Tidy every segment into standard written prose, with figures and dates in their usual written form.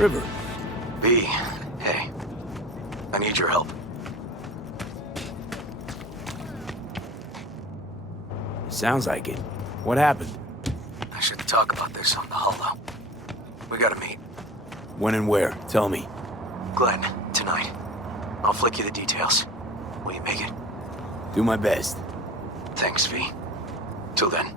River. V, hey. I need your help. Sounds like it. What happened? I should talk about this on the holo. We gotta meet. When and where? Tell me. Glenn, tonight. I'll flick you the details. Will you make it? Do my best. Thanks, V. Till then.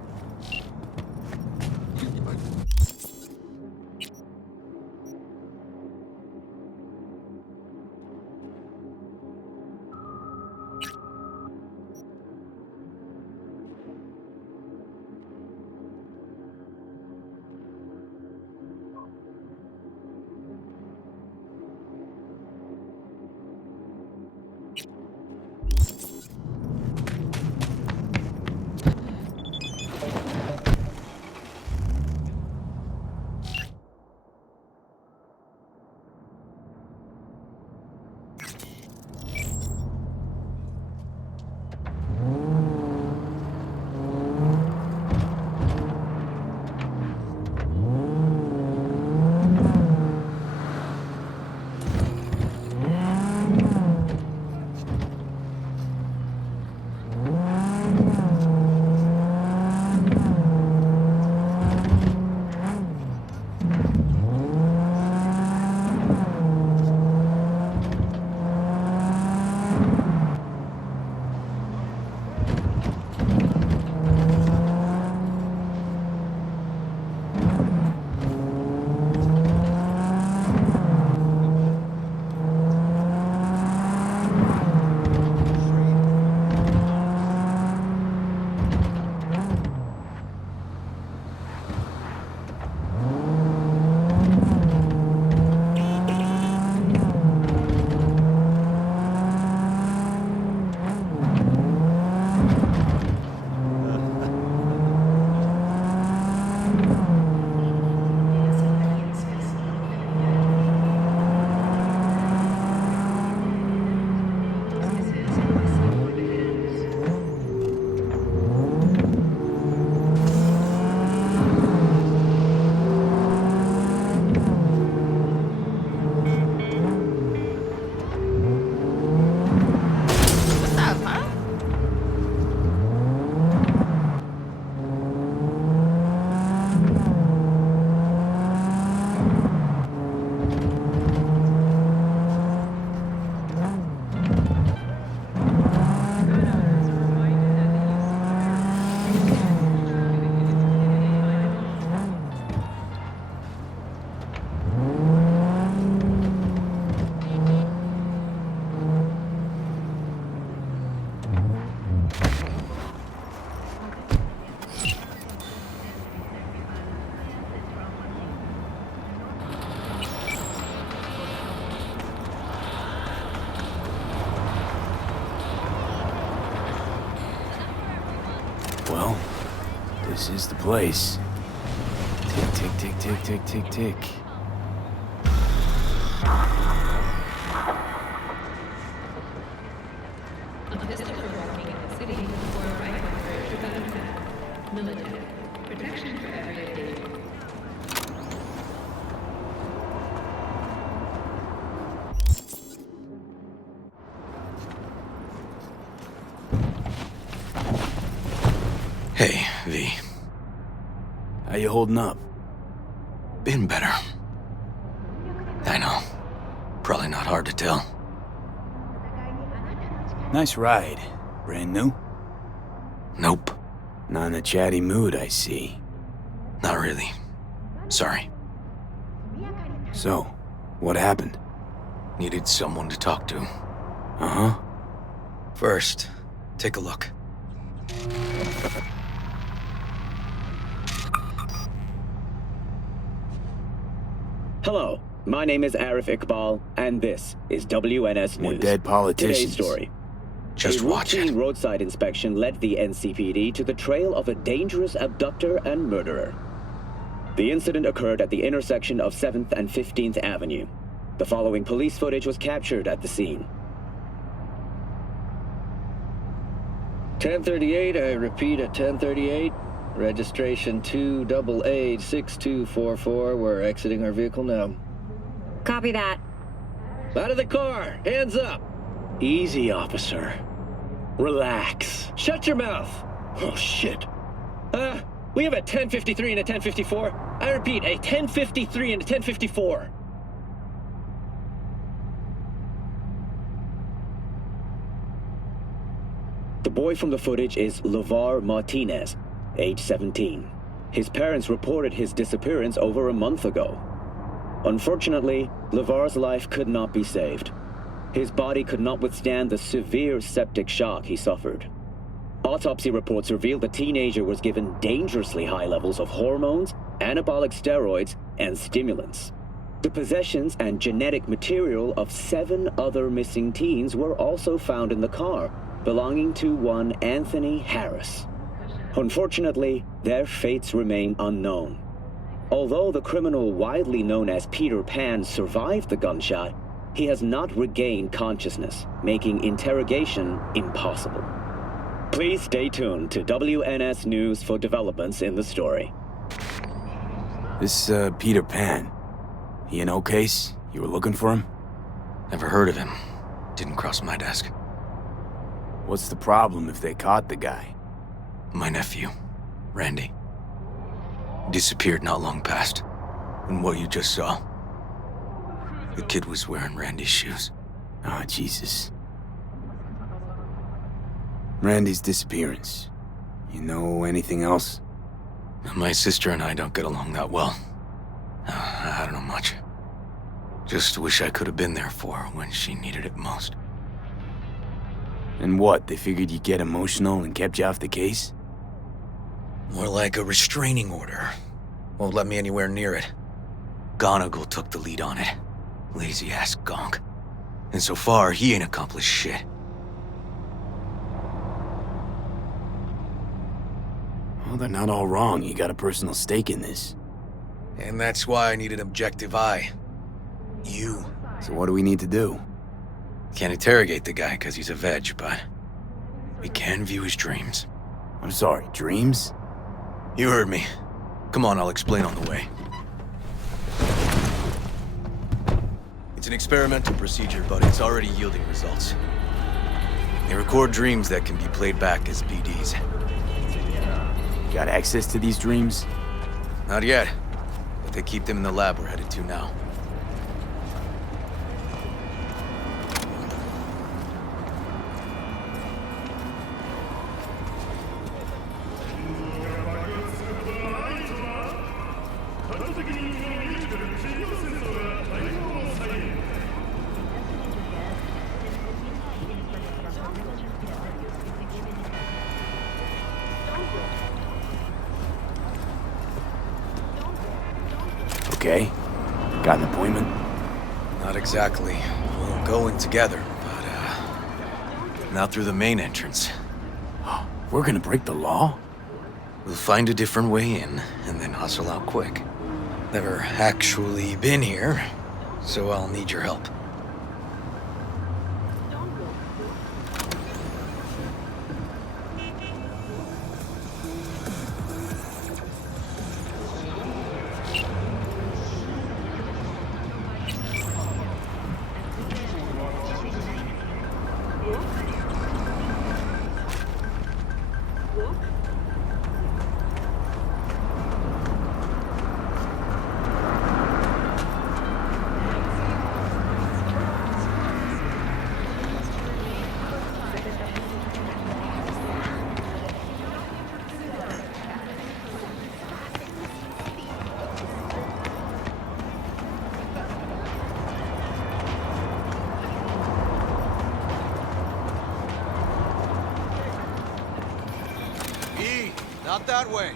Well, this is the place. Tick, tick, tick, tick, tick, tick, tick. Hey, V. How you holding up? Been better. I know. Probably not hard to tell. Nice ride. Brand new? Nope. Not in a chatty mood, I see. Not really. Sorry. So, what happened? Needed someone to talk to. Uh-huh. First, take a look. Hello, my name is Arif Iqbal, and this is WNS More News. dead politicians. Today's story. Just A watch routine it. roadside inspection led the NCPD to the trail of a dangerous abductor and murderer. The incident occurred at the intersection of 7th and 15th Avenue. The following police footage was captured at the scene. 1038, I repeat at 1038. Registration 2AA6244. We're exiting our vehicle now. Copy that. Out of the car! Hands up! Easy, officer. Relax. Shut your mouth! Oh, shit. We have a 1053 and a 1054. I repeat, a 1053 and a 1054. The boy from the footage is LeVar Martinez, age 17. His parents reported his disappearance over a month ago. Unfortunately, LeVar's life could not be saved. His body could not withstand the severe septic shock he suffered. Autopsy reports revealed the teenager was given dangerously high levels of hormones, anabolic steroids, and stimulants. The possessions and genetic material of 7 other missing teens were also found in the car, belonging to one Anthony Harris. Unfortunately, their fates remain unknown. Although the criminal widely known as Peter Pan survived the gunshot, he has not regained consciousness, making interrogation impossible. Please stay tuned to WNS News for developments in the story. This, Peter Pan. He an old case? You were looking for him? Never heard of him. Didn't cross my desk. What's the problem if they caught the guy? My nephew, Randy. Disappeared not long past. And what you just saw. The kid was wearing Randy's shoes. Ah, Jesus. Randy's disappearance. You know anything else? My sister and I don't get along that well. I don't know much. Just wish I could have been there for her when she needed it most. And what, they figured you'd get emotional and kept you off the case? More like a restraining order. Won't let me anywhere near it. Gonagle took the lead on it. Lazy-ass gonk. And so far, he ain't accomplished shit. Well, they're not all wrong. You got a personal stake in this. And that's why I need an objective eye. You. So what do we need to do? Can't interrogate the guy because he's a veg, but we can view his dreams. I'm sorry, dreams? You heard me. Come on, I'll explain on the way. It's an experimental procedure, but it's already yielding results. They record dreams that can be played back as PDs. Got access to these dreams? Not yet, but they keep them in the lab we're headed to now. Okay. Got an appointment? Not exactly. We'll go in together, but, not through the main entrance. We're gonna break the law? We'll find a different way in, and then hustle out quick. Never actually been here, so I'll need your help. Not that way.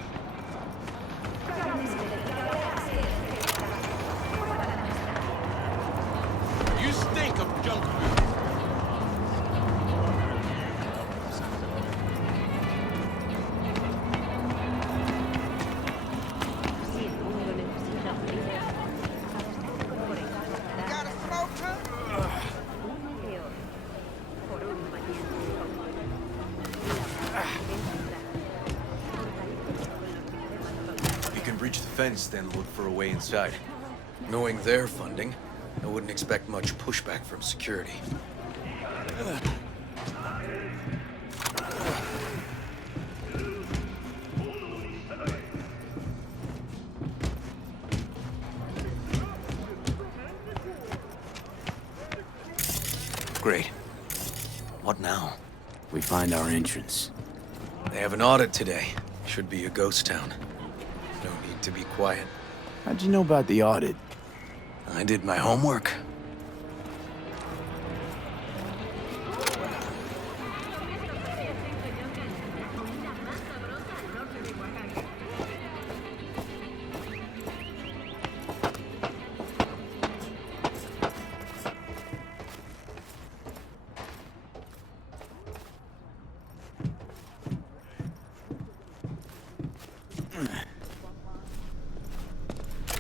You stink of junk food. Got a smoke, huh? If you can breach the fence, then look for a way inside. Knowing their funding, I wouldn't expect much pushback from security. Great. What now? We find our entrance. They have an audit today. Should be a ghost town. No need to be quiet. How'd you know about the audit? I did my homework.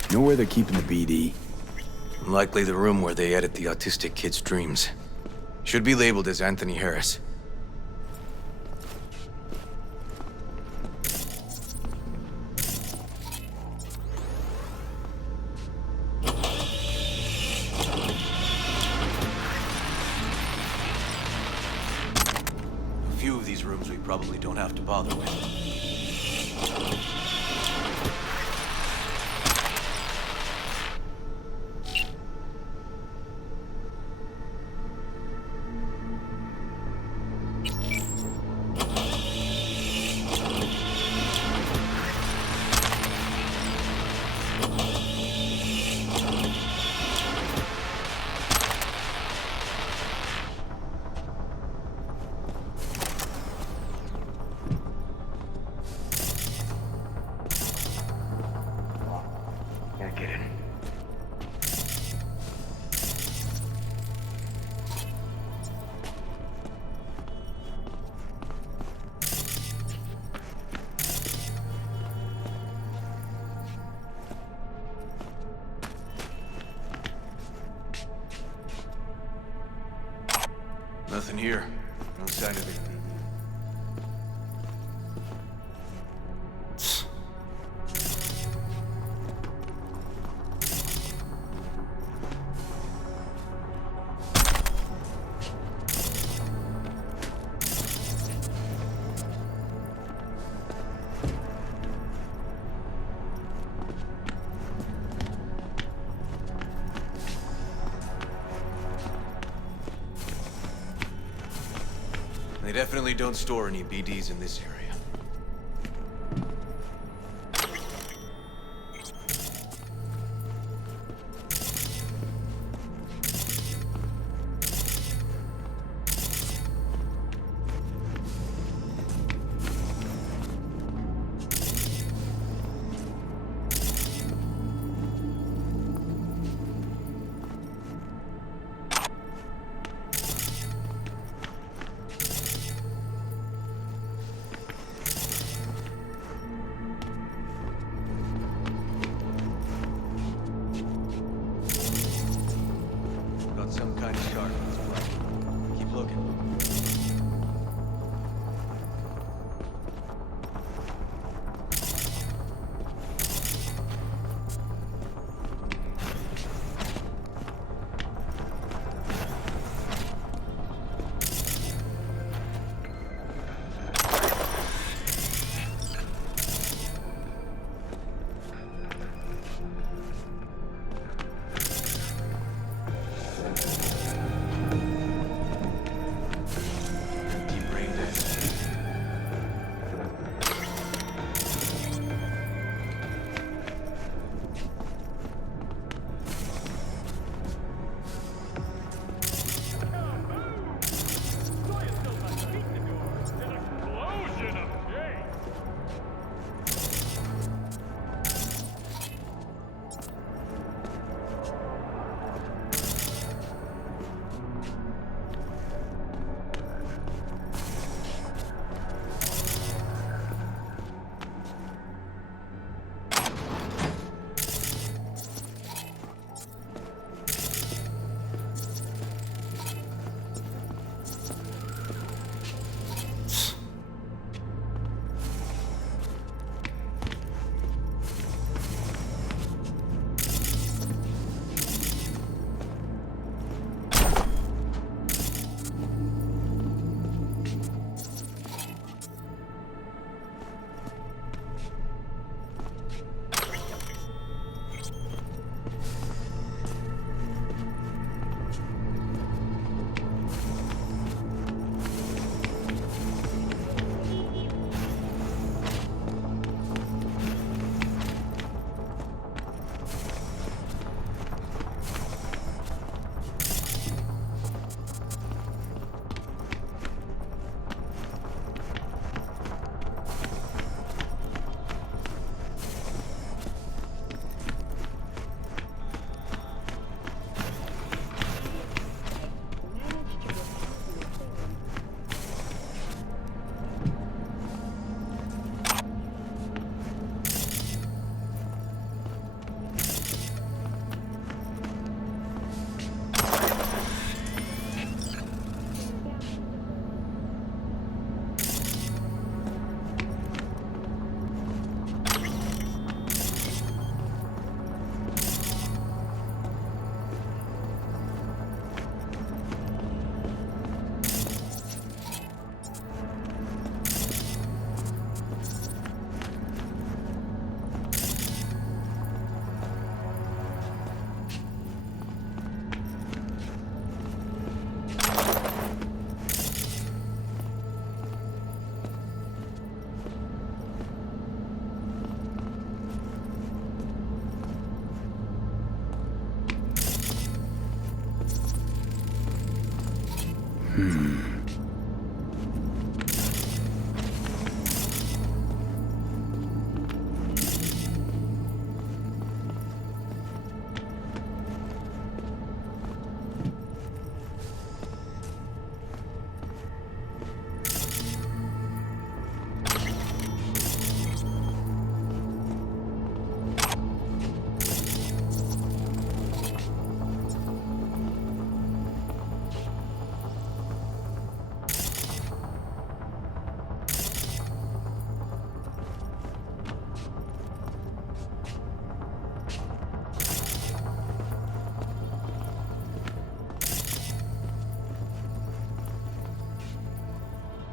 Know where they're keeping the BD? Likely the room where they edit the autistic kid's dreams. Should be labeled as Anthony Harris. A few of these rooms we probably don't have to bother with. Get in. Nothing here. No sign of it. They definitely don't store any BDs in this area.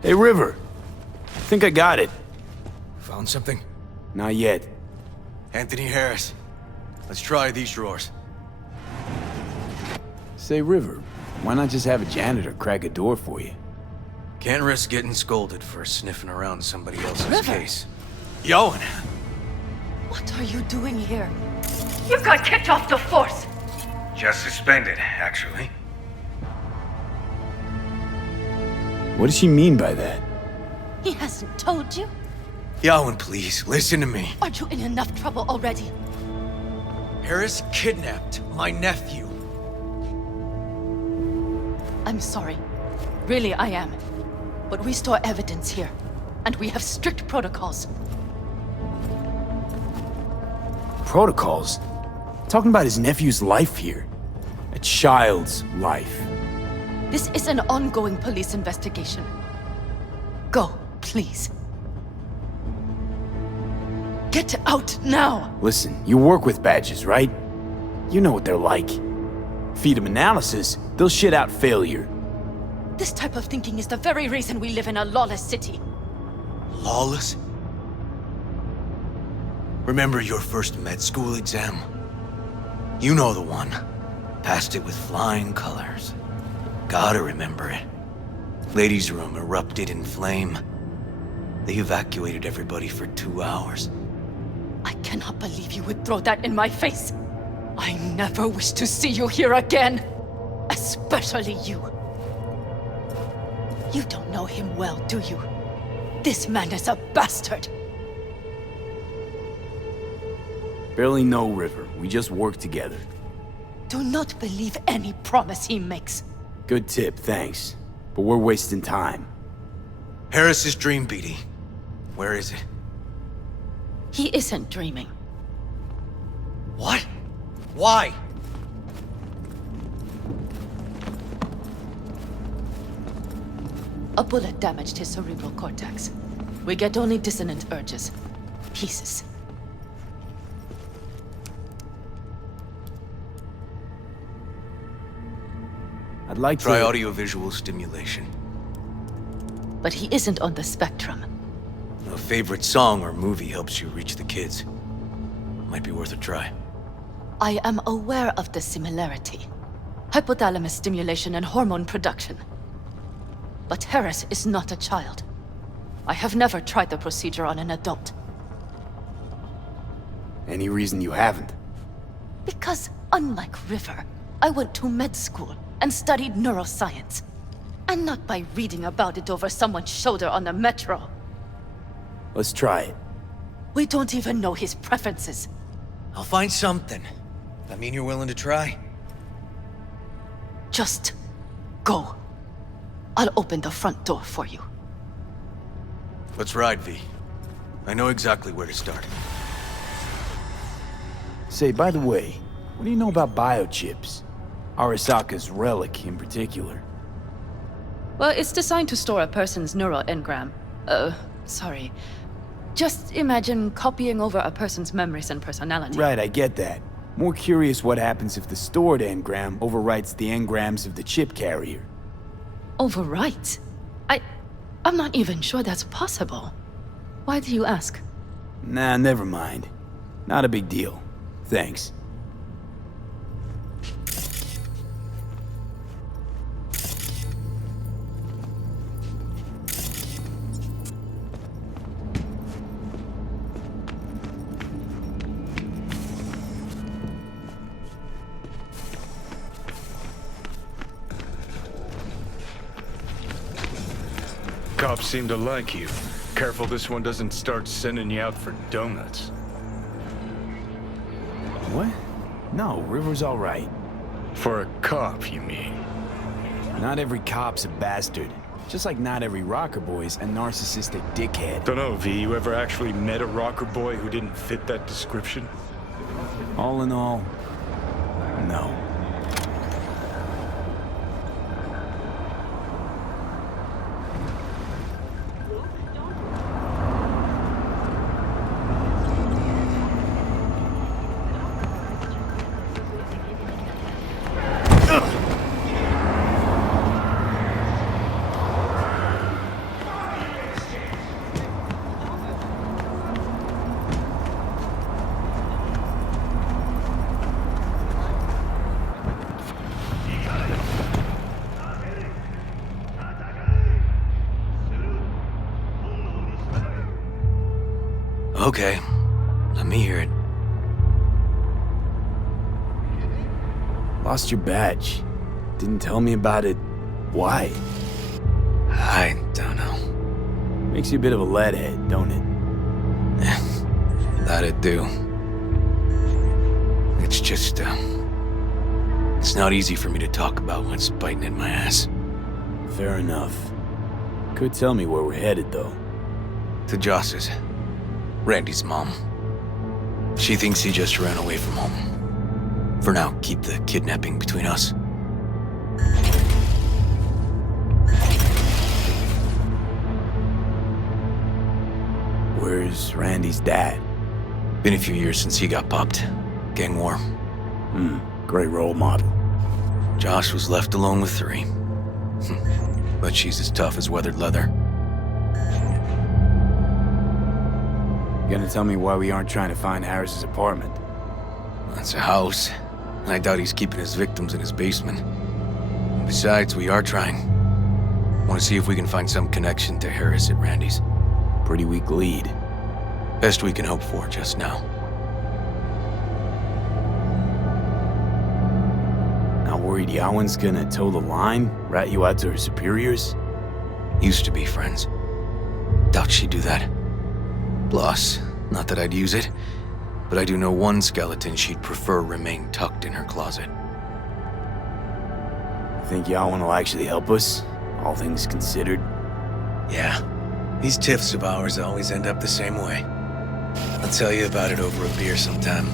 Hey, River. I think I got it. Found something? Not yet. Anthony Harris. Let's try these drawers. Say, River, why not just have a janitor crack a door for you? Can't risk getting scolded for sniffing around somebody else's River. case. Yowen! What are you doing here? You got kicked off the force! Just suspended, actually. What does she mean by that? He hasn't told you? Yowen, please, listen to me. Aren't you in enough trouble already? Harris kidnapped my nephew. I'm sorry. Really, I am. But we store evidence here. And we have strict protocols. Protocols? Talking about his nephew's life here. A child's life. This is an ongoing police investigation. Go, please. Get out now! Listen, you work with badges, right? You know what they're like. Feed them analysis, they'll shit out failure. This type of thinking is the very reason we live in a lawless city. Lawless? Remember your first med school exam? You know the one. Passed it with flying colors. Gotta remember it. Ladies' room erupted in flame. They evacuated everybody for 2 hours. I cannot believe you would throw that in my face. I never wish to see you here again. Especially you. You don't know him well, do you? This man is a bastard. Barely know River, we just work together. Do not believe any promise he makes. Good tip, thanks. But we're wasting time. Harris's dream, BD. Where is it? He isn't dreaming. What? Why? A bullet damaged his cerebral cortex. We get only dissonant urges. Pieces. I'd like Try to... audiovisual stimulation. But he isn't on the spectrum. A favorite song or movie helps you reach the kids. Might be worth a try. I am aware of the similarity. Hypothalamus stimulation and hormone production. But Harris is not a child. I have never tried the procedure on an adult. Any reason you haven't? Because, unlike River, I went to med school and studied neuroscience. And not by reading about it over someone's shoulder on the metro. Let's try it. We don't even know his preferences. I'll find something. I mean you're willing to try? Just go. I'll open the front door for you. Let's ride, V. I know exactly where to start. Say, by the way, what do you know about biochips? Arasaka's relic in particular. Well, it's designed to store a person's neural engram. Sorry. Just imagine copying over a person's memories and personality. Right, I get that. More curious what happens if the stored engram overwrites the engrams of the chip carrier. Overwrite? I'm not even sure that's possible. Why do you ask? Nah, never mind. Not a big deal. Thanks. cops seem to like you. Careful this one doesn't start sending you out for donuts. What? No, River's all right. For a cop, you mean? Not every cop's a bastard. Just like not every rocker boy's a narcissistic dickhead. Dunno, V, you ever actually met a rocker boy who didn't fit that description? All in all, no. Okay, let me hear it. Lost your badge. Didn't tell me about it. Why? I don't know. Makes you a bit of a leadhead, don't it? That it do. It's just, it's not easy for me to talk about what's biting in my ass. Fair enough. Could tell me where we're headed, though. To Joss's. Randy's mom. She thinks he just ran away from home. For now, keep the kidnapping between us. Where's Randy's dad? Been a few years since he got popped. Gang war. Great role model. Josh was left alone with 3. But she's as tough as weathered leather. Gonna tell me why we aren't trying to find Harris's apartment? That's a house. And I doubt he's keeping his victims in his basement. And besides, we are trying. Want to see if we can find some connection to Harris at Randy's. Pretty weak lead. Best we can hope for just now. Not worried Yawen's gonna toe the line? Rat you out to her superiors? Used to be friends. Doubt she'd do that. Plus, not that I'd use it, but I do know one skeleton she'd prefer remain tucked in her closet. Think Yawen will actually help us? All things considered? Yeah. These tiffs of ours always end up the same way. I'll tell you about it over a beer sometime.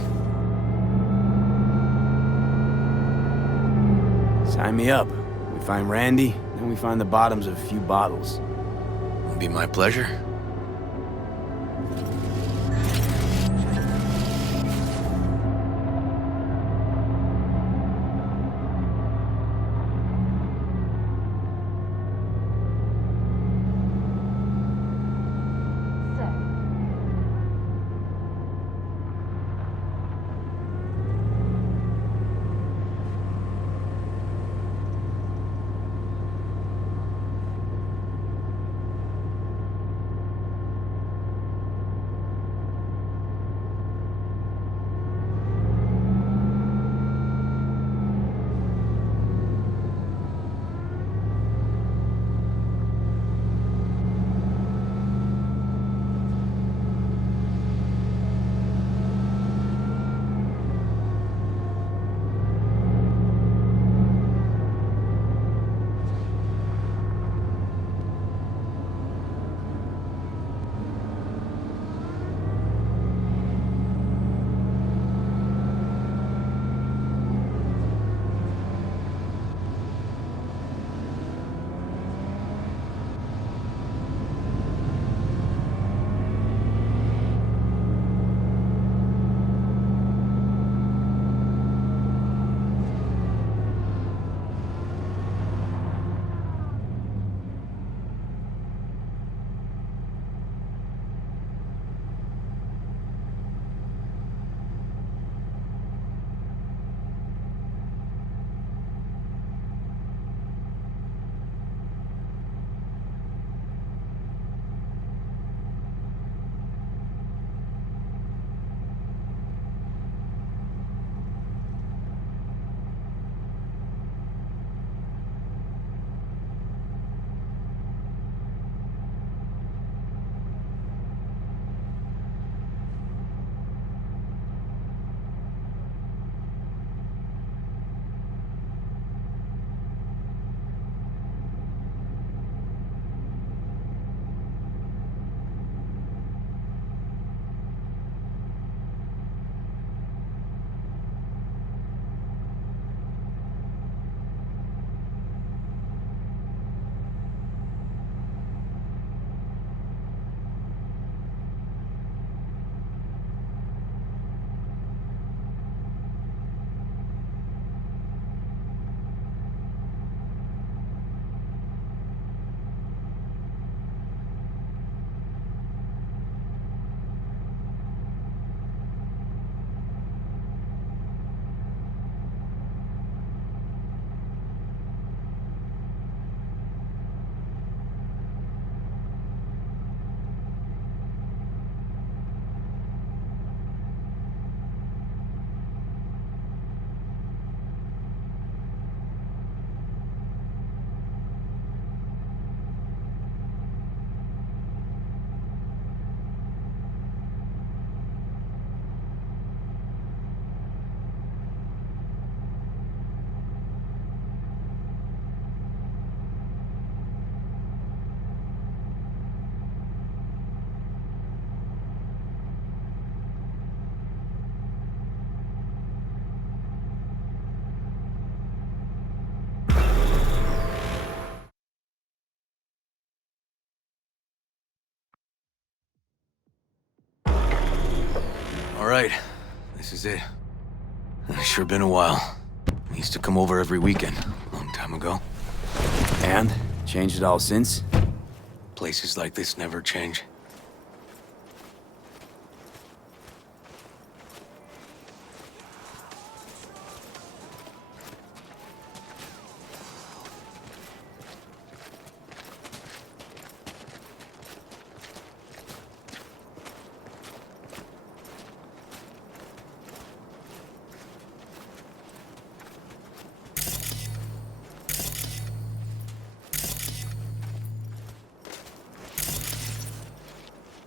Sign me up. We find Randy, then we find the bottoms of a few bottles. It'll be my pleasure. All right, this is it. It's sure been a while. I used to come over every weekend, a long time ago. And? Changed it all since? Places like this never change.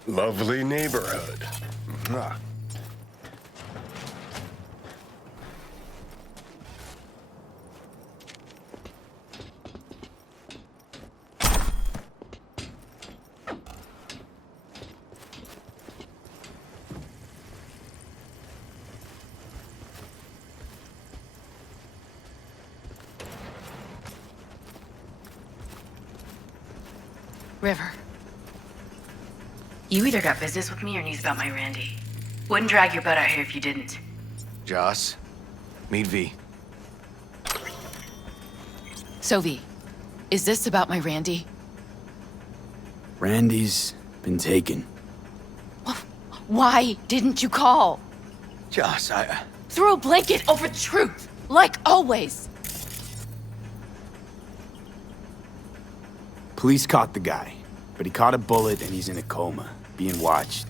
Lovely neighborhood. Mwah. River. You either got business with me or news about my Randy. Wouldn't drag your butt out here if you didn't. Joss, meet V. So V, is this about my Randy? Randy's been taken. Why didn't you call? Joss, Throw a blanket over the truth, like always. Police caught the guy, but he caught a bullet and he's in a coma, being watched.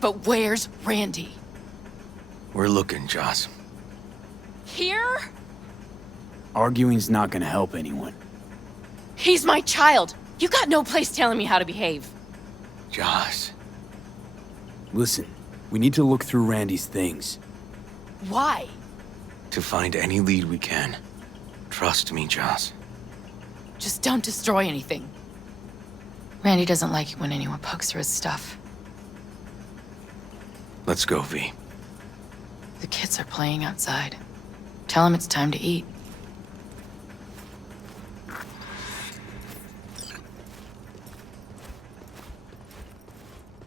But where's Randy? We're looking, Joss. Here? Arguing's not gonna help anyone. He's my child. You got no place telling me how to behave. Joss. Listen, we need to look through Randy's things. Why? To find any lead we can. Trust me, Joss. Just don't destroy anything. Randy doesn't like it when anyone pokes through his stuff. Let's go, V. The kids are playing outside. Tell them it's time to eat.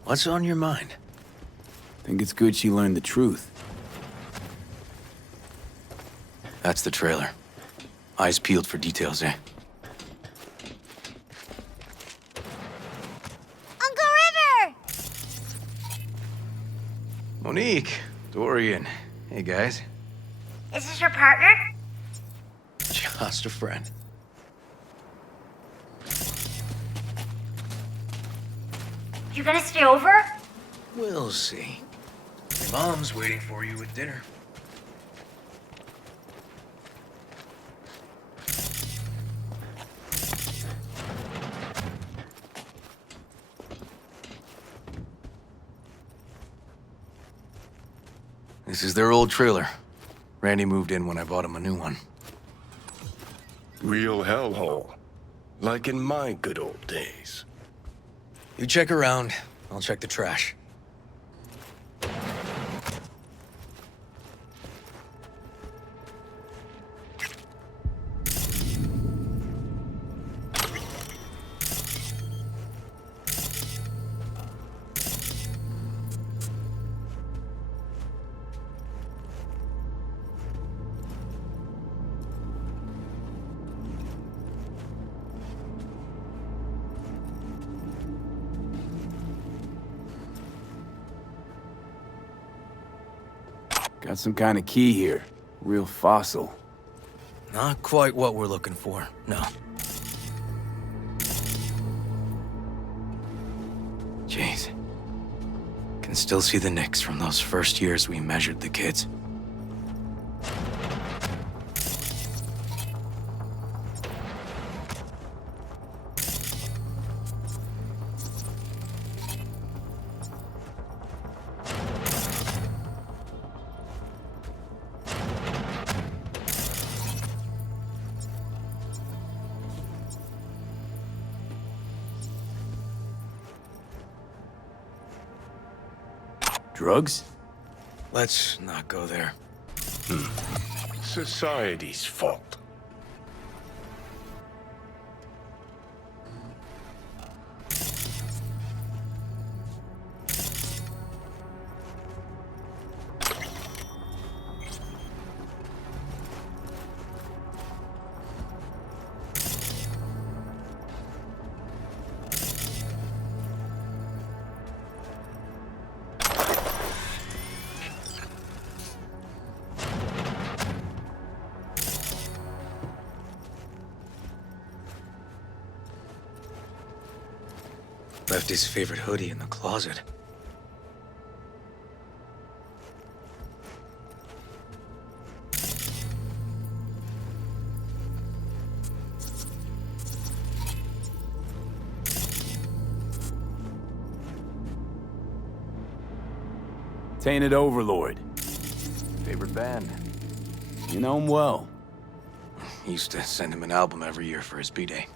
What's on your mind? Think it's good she learned the truth. That's the trailer. Eyes peeled for details, eh? Uncle River! Monique, Dorian. Hey, guys. Is this your partner? Just a friend. You gonna stay over? We'll see. Your mom's waiting for you at dinner. This is their old trailer. Randy moved in when I bought him a new one. Real hellhole. Like in my good old days. You check around, I'll check the trash. Got some kind of key here. Real fossil. Not quite what we're looking for, no. Jeez. Can still see the nicks from those first years we measured the kids. Drugs? Let's not go there. Society's fault. left his favorite hoodie in the closet. Tainted Overlord. Favorite band? You know him well. He used to send him an album every year for his B-Day.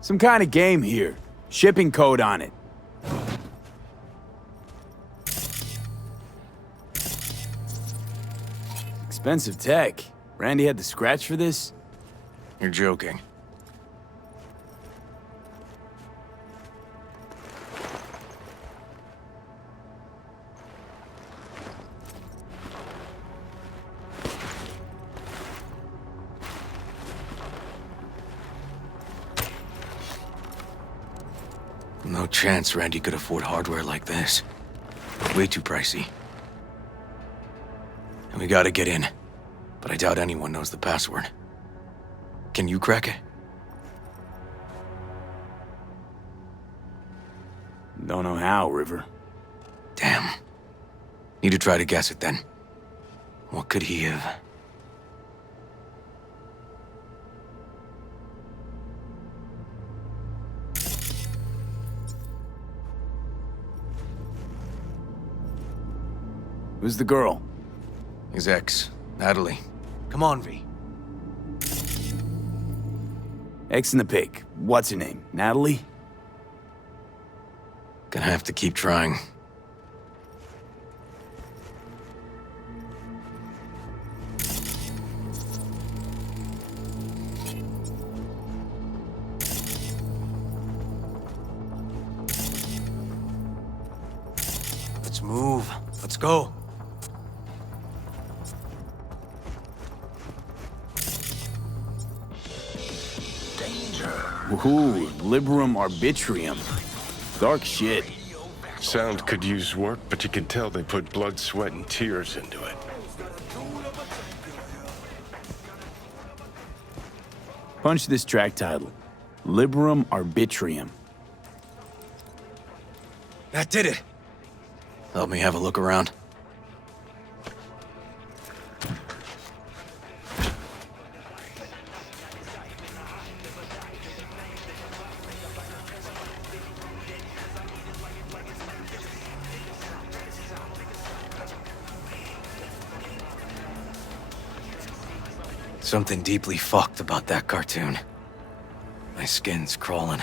Some kind of game here. Shipping code on it. Expensive tech. Randy had to scratch for this? You're joking. No chance Randy could afford hardware like this. Way too pricey. And we gotta get in. But I doubt anyone knows the password. Can you crack it? Don't know how, River. Damn. Need to try to guess it then. What could he have? Who's the girl? His ex, Natalie. Come on, V. X in the pic. What's her name? Natalie? Gonna have to keep trying. Let's move. Let's go. Ooh, Liberum Arbitrium. Dark shit. Sound could use work, but you can tell they put blood, sweat, and tears into it. Punch this track title. Liberum Arbitrium. That did it. Help me have a look around. Something deeply fucked about that cartoon. My skin's crawling.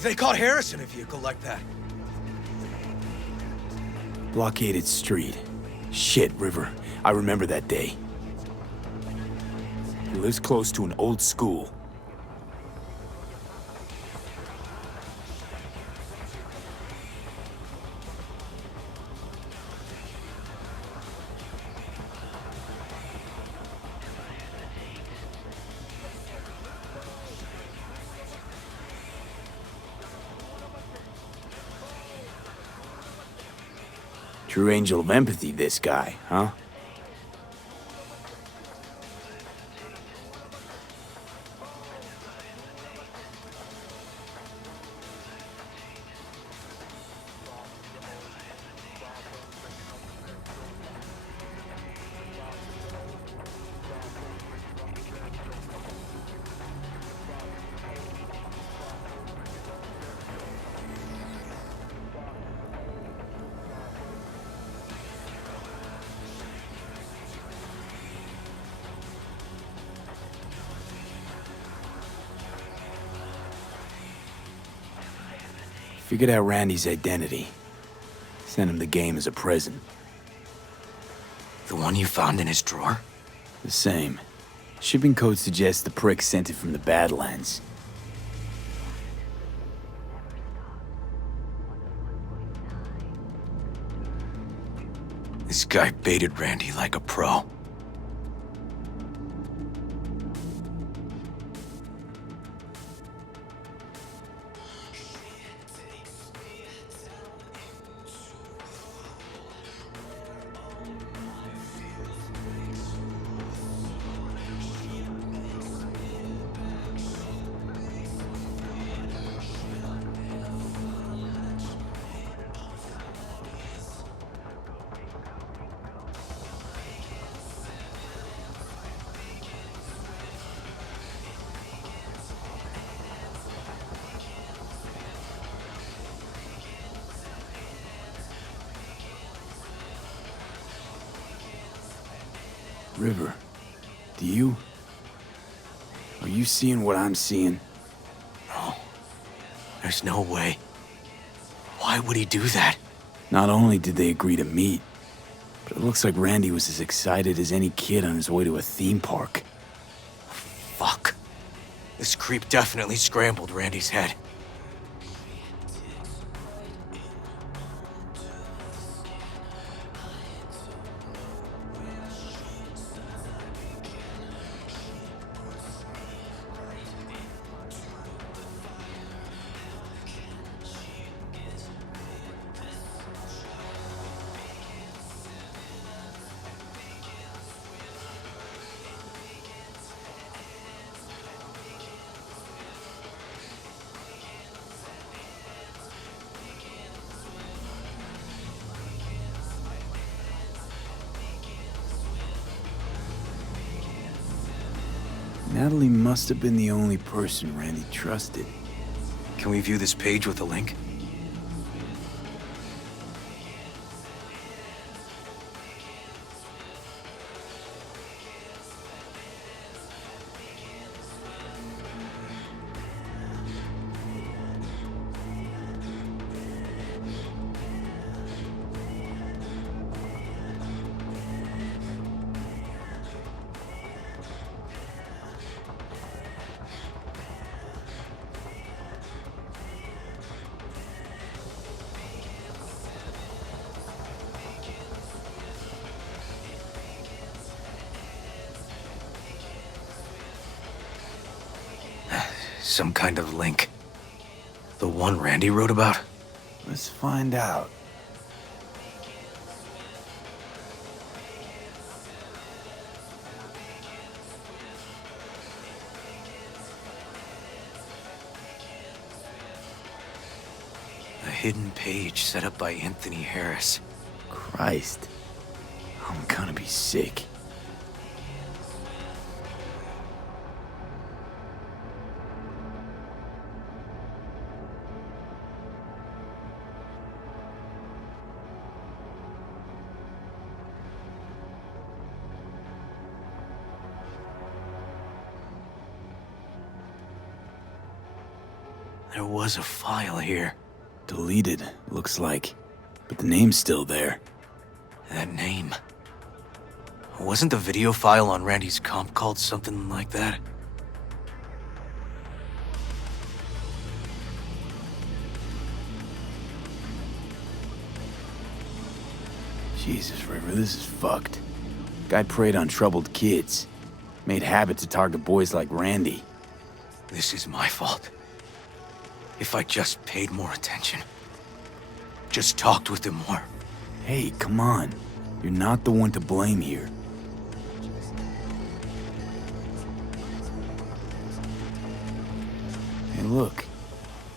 They caught Harris in a vehicle like that. Blockaded street. Shit, River. I remember that day. He lives close to an old school. True angel of empathy, this guy, huh? Figured out Randy's identity. Sent him the game as a present. The one you found in his drawer? The same. Shipping code suggests the prick sent it from the Badlands. This guy baited Randy like a pro. River, do you... Are you seeing what I'm seeing? No. There's no way. Why would he do that? Not only did they agree to meet, but it looks like Randy was as excited as any kid on his way to a theme park. Fuck. This creep definitely scrambled Randy's head. Natalie must have been the only person Randy trusted. Can we view this page with a link? Some kind of link. The one Randy wrote about? Let's find out. A hidden page set up by Anthony Harris. Christ. I'm gonna be sick. There was a file here. Deleted, looks like. But the name's still there. That name. Wasn't the video file on Randy's comp called something like that? Jesus, River, this is fucked. Guy preyed on troubled kids. Made habit to target boys like Randy. This is my fault. If I just paid more attention. Just talked with him more. Hey, come on. You're not the one to blame here. Hey, look.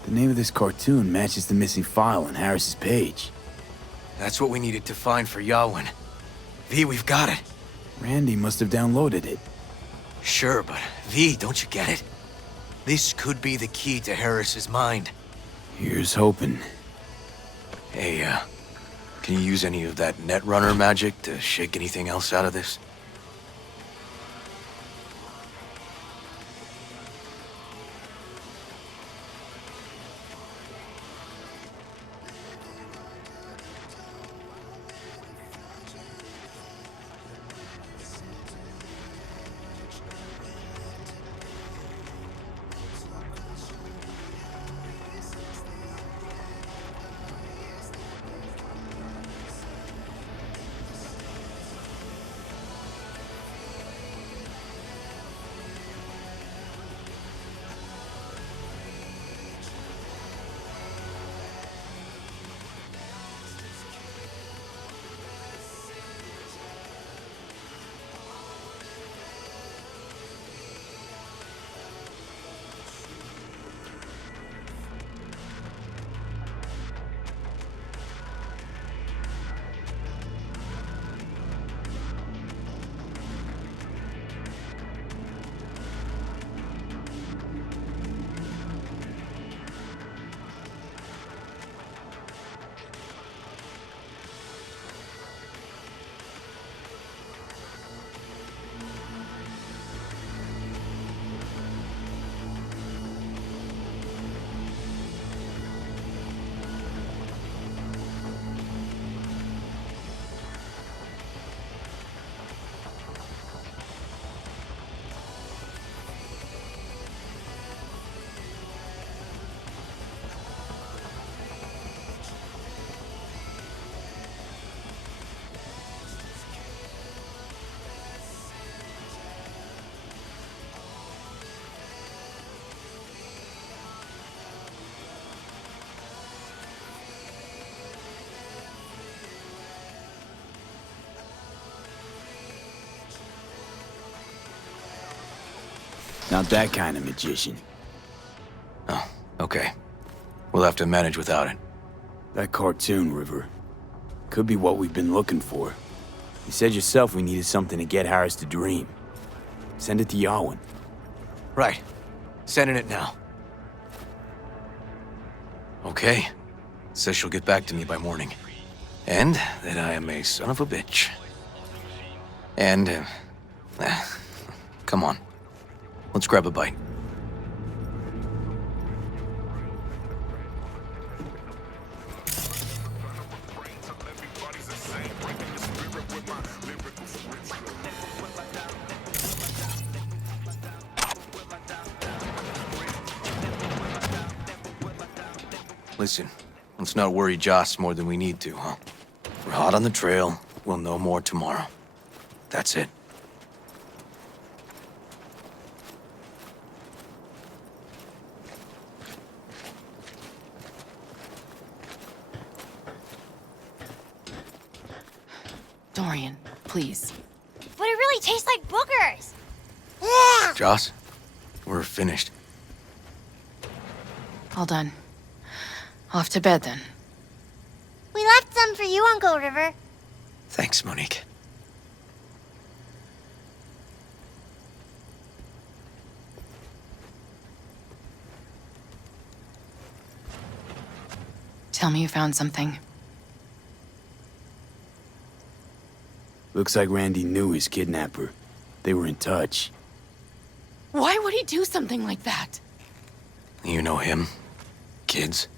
The name of this cartoon matches the missing file on Harris's page. That's what we needed to find for Yawin. V, we've got it. Randy must have downloaded it. Sure, but V, don't you get it? This could be the key to Harris's mind. Here's hoping. Hey, can you use any of that Netrunner magic to shake anything else out of this? Not that kind of magician. Oh, okay. We'll have to manage without it. That cartoon, River. Could be what we've been looking for. You said yourself we needed something to get Harris to dream. Send it to Yarwin. Right. Sending it now. Okay. Says she'll get back to me by morning. And that I am a son of a bitch. And, come on. Let's grab a bite. Listen, let's not worry Joss more than we need to, huh? We're hot on the trail. We'll know more tomorrow. That's it. Dorian, please. But it really tastes like boogers. Yeah. Joss, we're finished. All done. Off to bed, then. We left some for you, Uncle River. Thanks, Monique. Tell me you found something. Looks like Randy knew his kidnapper. They were in touch. Why would he do something like that? You know him. Kids.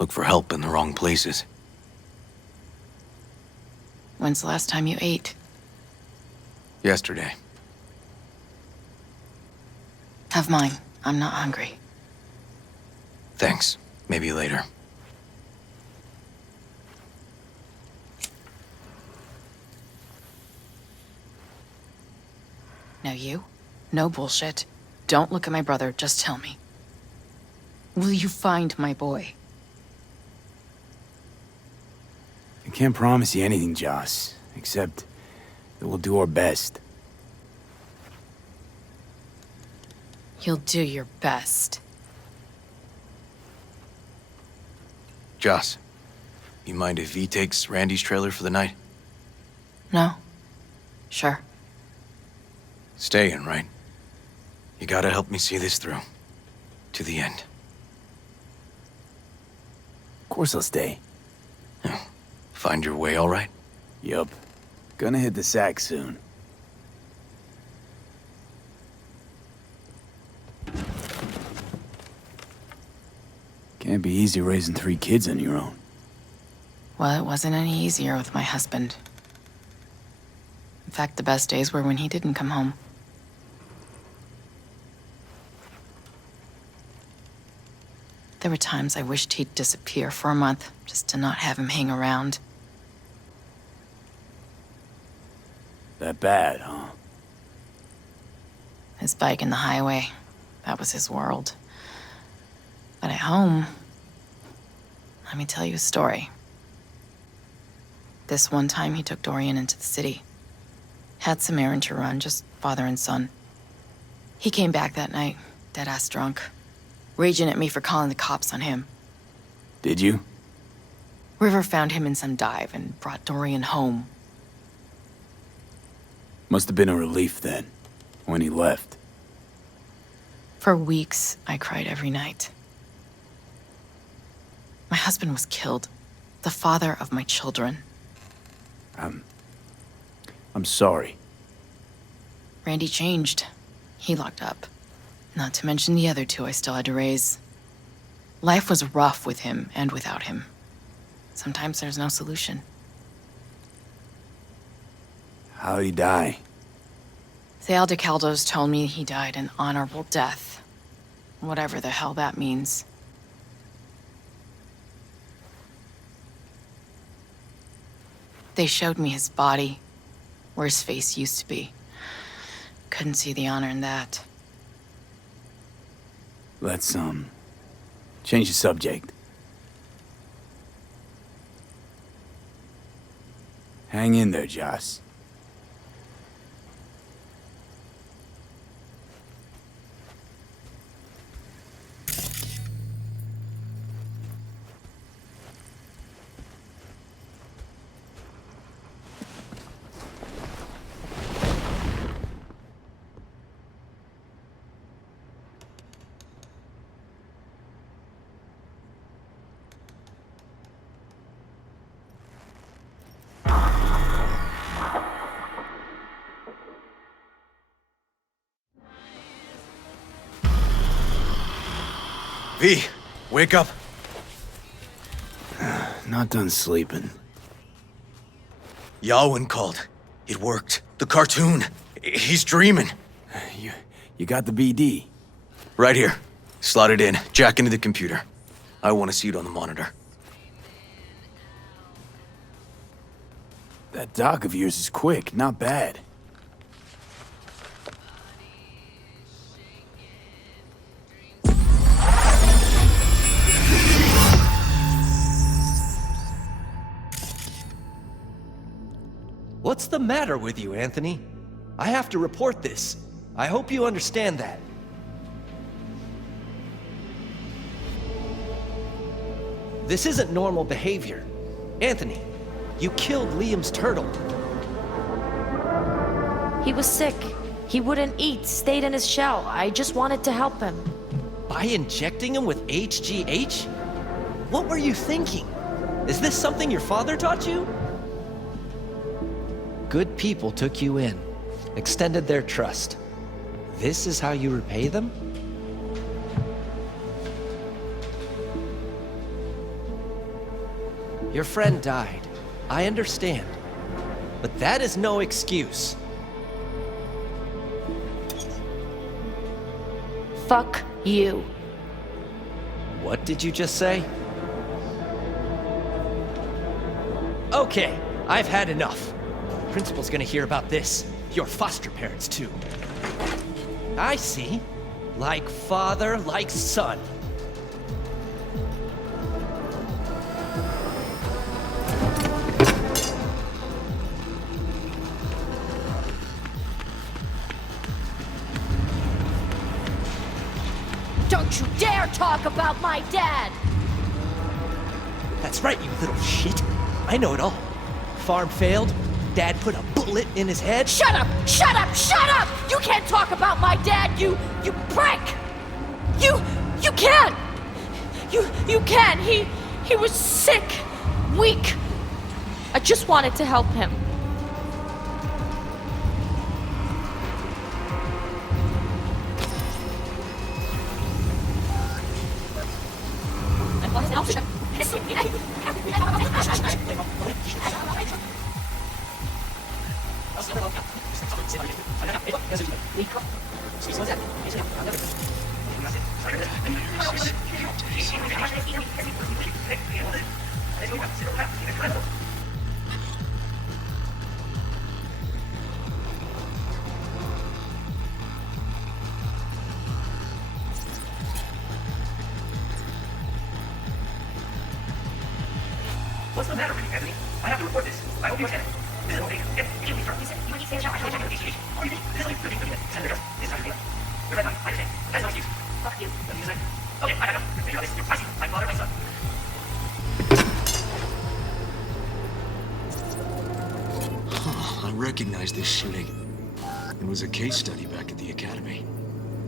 Look for help in the wrong places. When's the last time you ate? Yesterday. Have mine. I'm not hungry. Thanks. Maybe later. Now you? No bullshit. Don't look at my brother, just tell me. Will you find my boy? I can't promise you anything, Joss, except that we'll do our best. You'll do your best. Joss, you mind if V takes Randy's trailer for the night? No? Sure. Staying, right? You gotta help me see this through. To the end. Of course I'll stay. Find your way all right? Yup. Gonna hit the sack soon. Can't be easy raising 3 kids on your own. Well, it wasn't any easier with my husband. In fact, the best days were when he didn't come home. There were times I wished he'd disappear for a month, just to not have him hang around. That bad, huh? His bike in the highway, that was his world. But at home, let me tell you a story. This one time he took Dorian into the city. Had some errand to run, just father and son. He came back that night, dead-ass drunk, raging at me for calling the cops on him. Did you? River found him in some dive and brought Dorian home. Must have been a relief then, when he left. For weeks, I cried every night. My husband was killed. The father of my children. I'm sorry. Randy changed. He locked up. Not to mention the other 2 I still had to raise. Life was rough with him and without him. Sometimes there's no solution. How'd he die? The Aldecaldos told me he died an honorable death. Whatever the hell that means. They showed me his body, where his face used to be. Couldn't see the honor in that. Let's, change the subject. Hang in there, Joss. V, wake up. Not done sleeping. Yawin called. It worked. The cartoon. He's dreaming. You got the BD? Right here. Slot it in. Jack into the computer. I want to see it on the monitor. That doc of yours is quick, not bad. What's the matter with you, Anthony? I have to report this. I hope you understand that. This isn't normal behavior. Anthony, you killed Liam's turtle. He was sick. He wouldn't eat, stayed in his shell. I just wanted to help him. By injecting him with HGH? What were you thinking? Is this something your father taught you? Good people took you in, extended their trust. This is how you repay them? Your friend died. I understand. But that is no excuse. Fuck you. What did you just say? Okay, I've had enough. Principal's gonna hear about this. Your foster parents, too. I see. Like father, like son. Don't you dare talk about my dad! That's right, you little shit. I know it all. Farm failed. Dad put a bullet in his head. Shut up! Shut up! Shut up! You can't talk about my dad, you prick! You can't! You can! He was sick, weak. I just wanted to help him. What's the matter with you, Anthony? I have to report this. I hope you understand. This is okay. Yes, you can't be drunk. This is what you say. What do you think? This is like 30 minutes. Send the girls. This time, you're right, I understand. That's no excuse. Fuck you. What do you say? Okay, I got it. Maybe this. I see. My father, my son. I recognize this shooting. It was a case study back at the academy.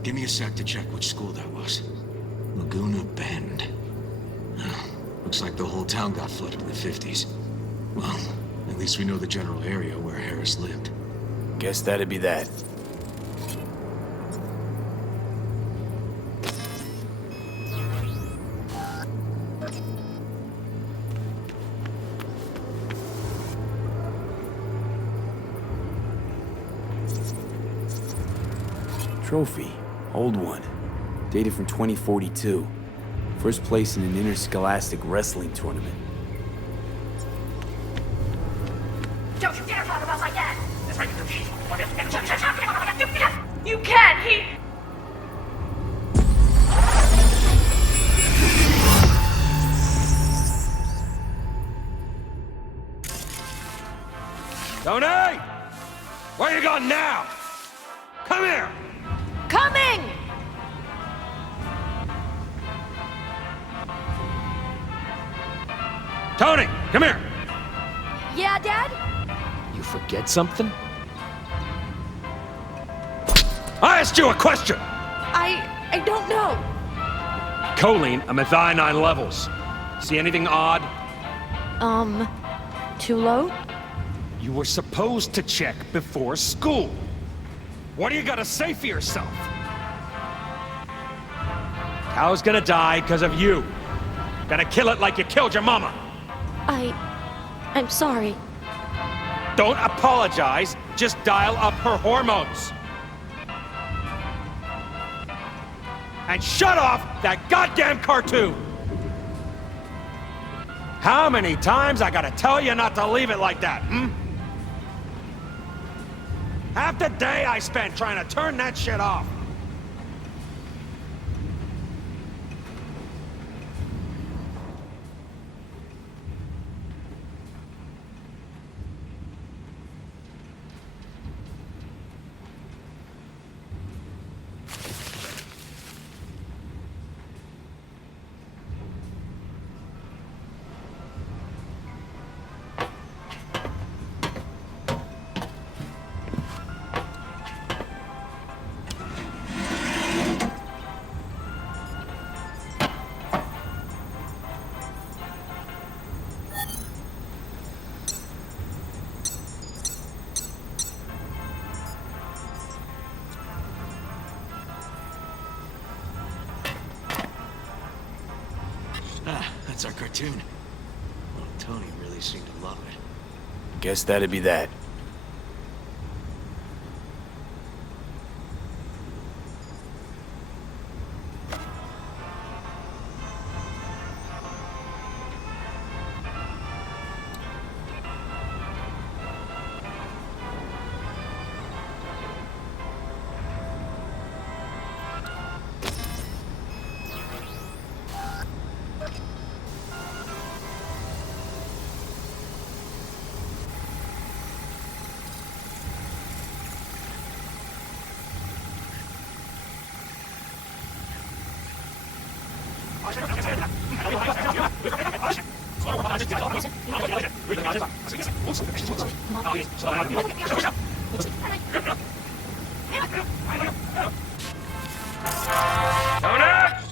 Give me a sec to check which school that was. Laguna Bend. Looks like the whole town got flooded in the 50s. Well, at least we know the general area where Harris lived. Guess that'd be that. Trophy. Old one. Dated from 2042. First place in an interscholastic wrestling tournament. Don't you dare talk about my dad! That's right, you can! He... Tony! Where you going now? Come here! Coming! Tony, come here! Yeah, Dad? You forget something? I asked you a question! I don't know. Choline and methionine levels. See anything odd? Too low? You were supposed to check before school. What do you gotta say for yourself? Cow's gonna die because of you. Gonna kill it like you killed your mama. I'm sorry. Don't apologize, just dial up her hormones. And shut off that goddamn cartoon! How many times I gotta tell you not to leave it like that, hmm? Half the day I spent trying to turn that shit off. That's our cartoon. Well, Tony really seemed to love it. Guess that'd be that.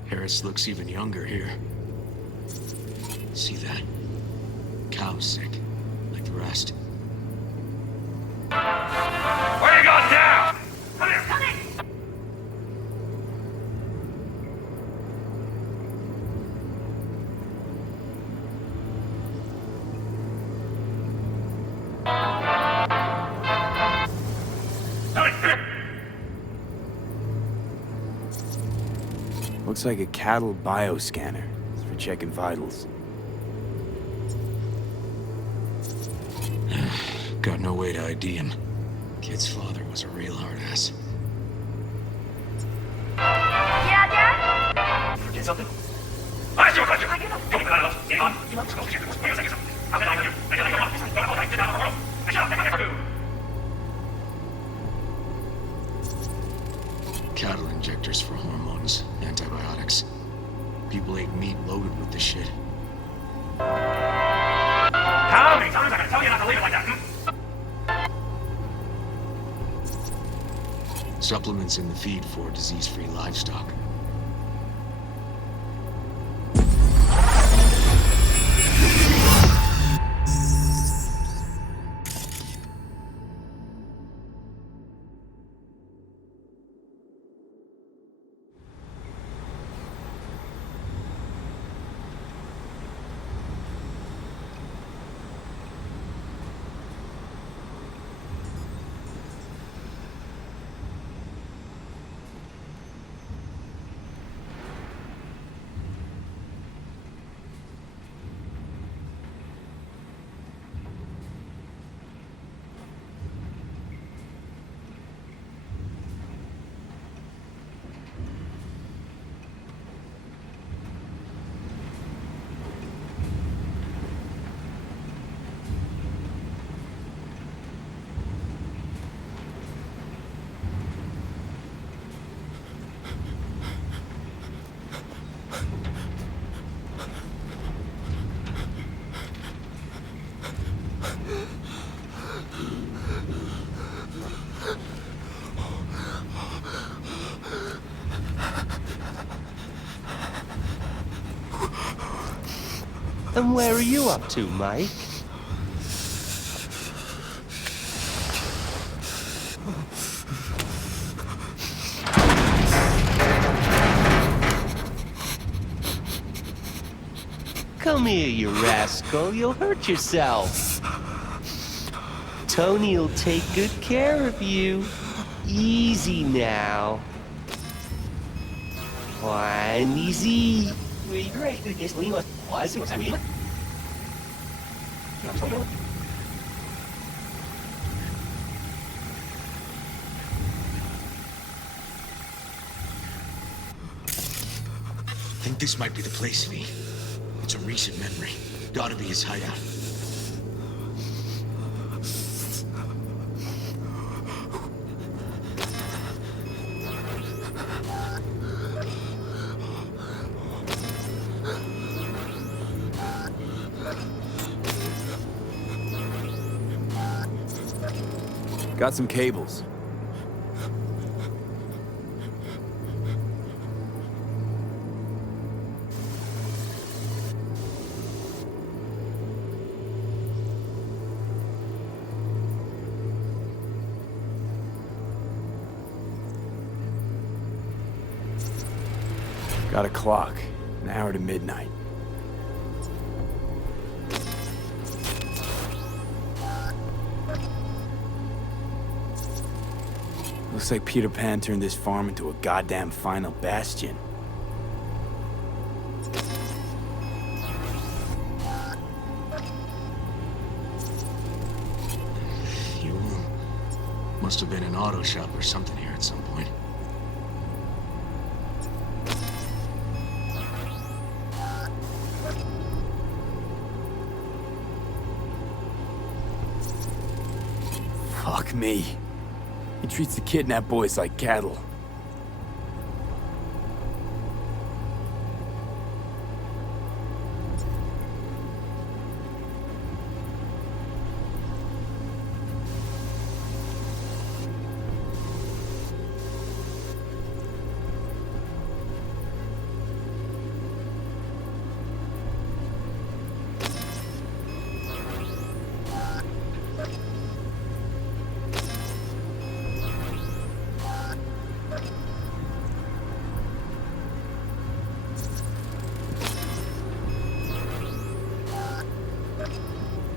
Harris looks even younger here. See that? Cow's sick, like the rest. Where you going now? Come here. Come here. Looks like a cattle bioscanner. It's for checking vitals. Got no way to ID him. Kid's father was a real hard ass. Yeah, Dad? Forget something? I see what you. Don't be on. Let's go. Wait a second. I'll get on you. I get on the world. I shall never do. Cattle injectors for hormones, antibiotics. People ate meat loaded with this shit. How many times I gotta tell you not to leave it like that? Supplements in the feed for disease-free livestock. And where are you up to, Mike? Come here, you rascal. You'll hurt yourself. Tony'll take good care of you. Easy now. One easy. I think this might be the place, V. It's a recent memory. Gotta be his hideout. Got some cables. Got a clock. An hour to midnight. Looks like Peter Pan turned this farm into a goddamn final bastion. Must have been an auto shop or something here at some point. Fuck me. He treats the kidnapped boys like cattle.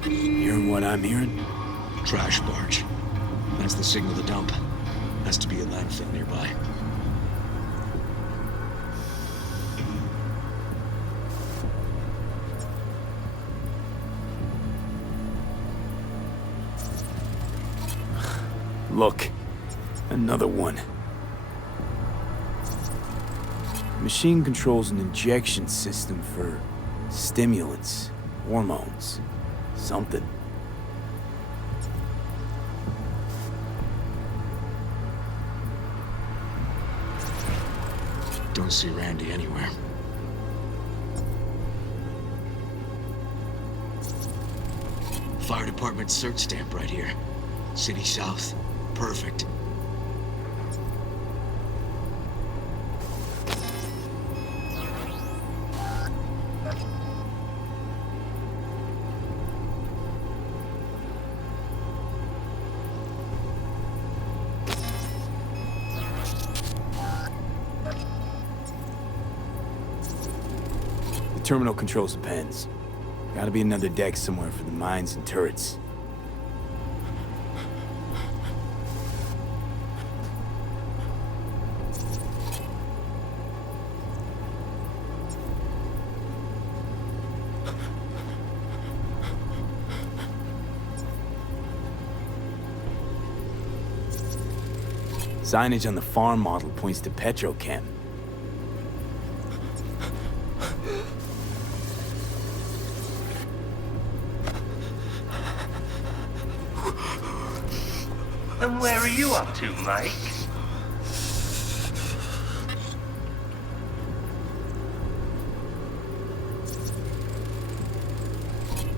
Hearing what I'm hearing? Trash barge. That's the signal to dump. Has to be a landfill nearby. Look. Another one. Machine controls an injection system for stimulants, hormones, something. Don't see Randy anywhere. Fire department search stamp right here. City South. Perfect. The terminal controls the pens. Gotta be another deck somewhere for the mines and turrets. Signage on the farm model points to Petrochem. And where are you up to, Mike?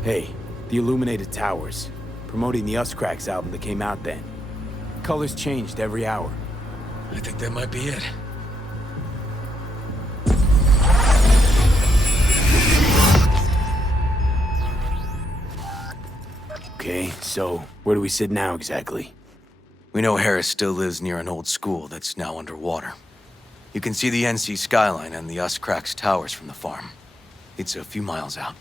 Hey, the Illuminated Towers. Promoting the Us Cracks album that came out then. Colors changed every hour. I think that might be it. Okay, so where do we sit now exactly? We know Harris still lives near an old school that's now underwater. You can see the NC skyline and the Us Cracks towers from the farm. It's a few miles out.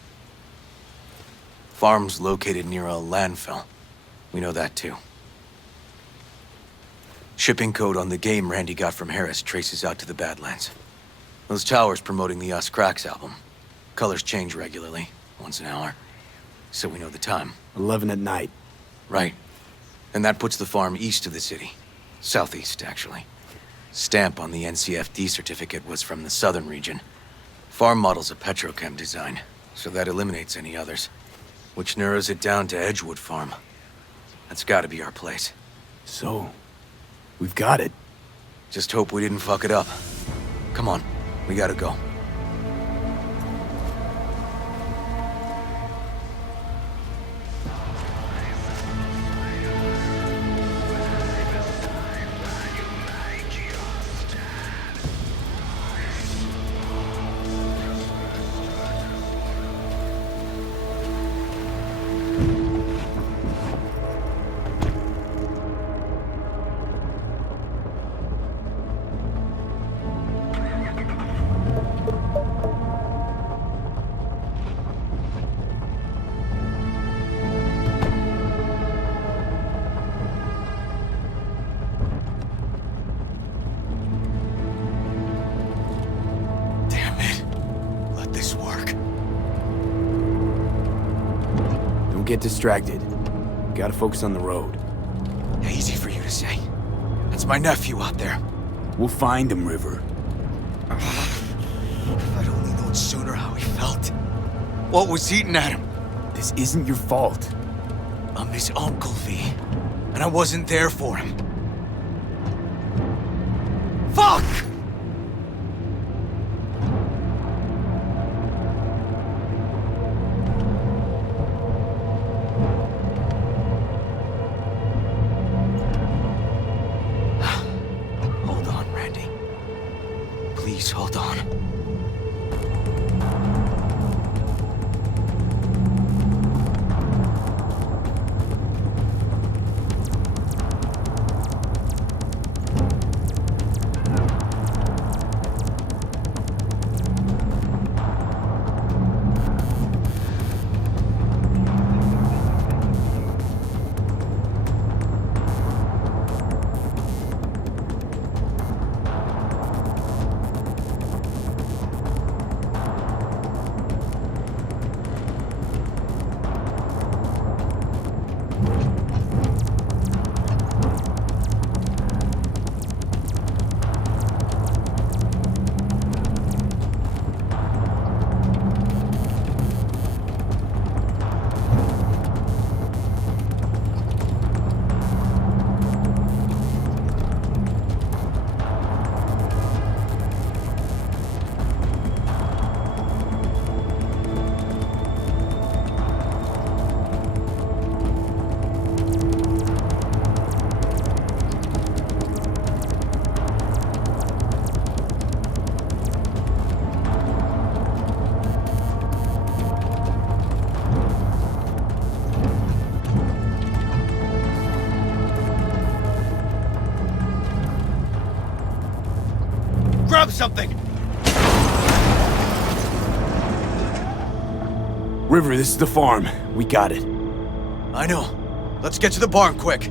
farm's located near a landfill. We know that too. Shipping code on the game Randy got from Harris traces out to the Badlands. Those towers promoting the Us Cracks album. Colors change regularly, once an hour. So we know the time. 11 at night. Right. And that puts the farm east of the city. Southeast, actually. Stamp on the NCFD certificate was from the southern region. Farm model's a petrochem design, so that eliminates any others. Which narrows it down to Edgewood Farm. That's gotta be our place. So, we've got it. Just hope we didn't fuck it up. Come on, we gotta go. Don't get distracted. Gotta focus on the road. Easy for you to say. That's my nephew out there. We'll find him, River. If I'd only known sooner how he felt. What was eating at him? This isn't your fault. I'm his uncle, V. And I wasn't there for him. Fuck! Hold on, Randy. Please hold on. Grab something! River, this is the farm. We got it. I know. Let's get to the barn quick.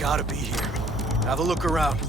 gotta be here. Have a look around.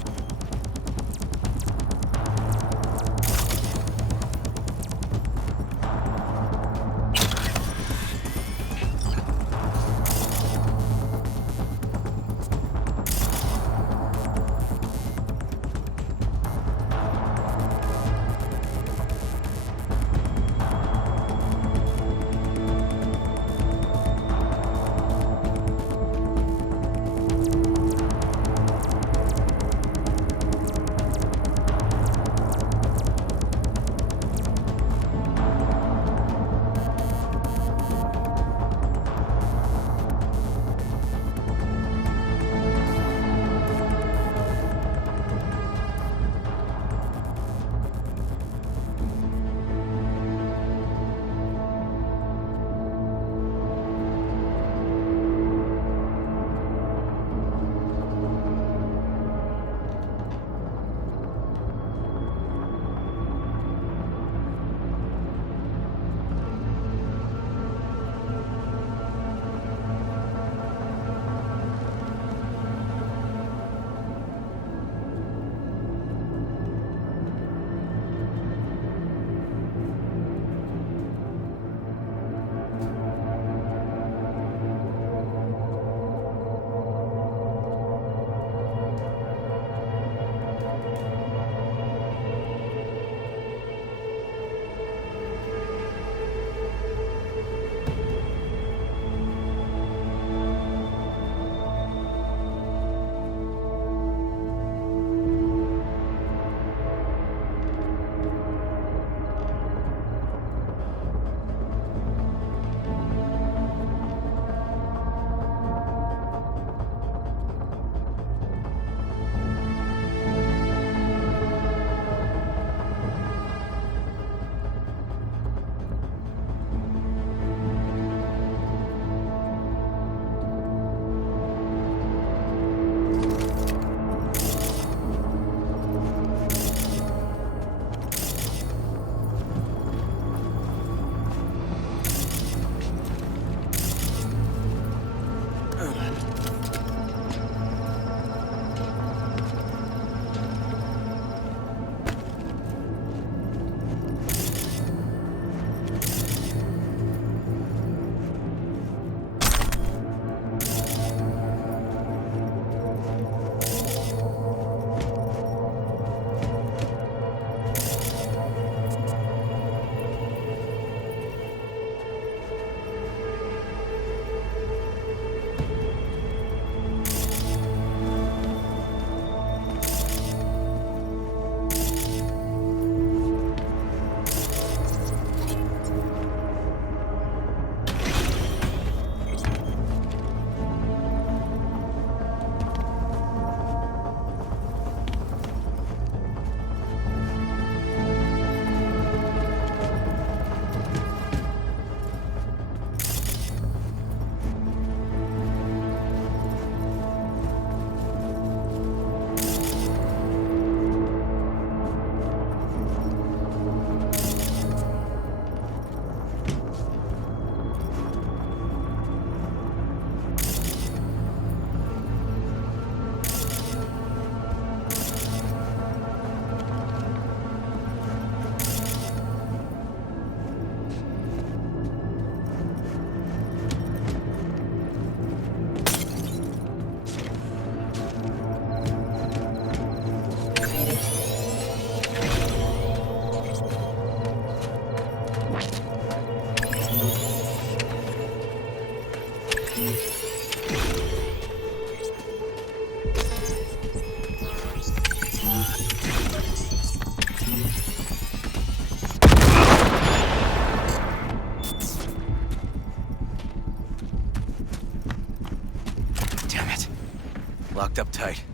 Locked up tight.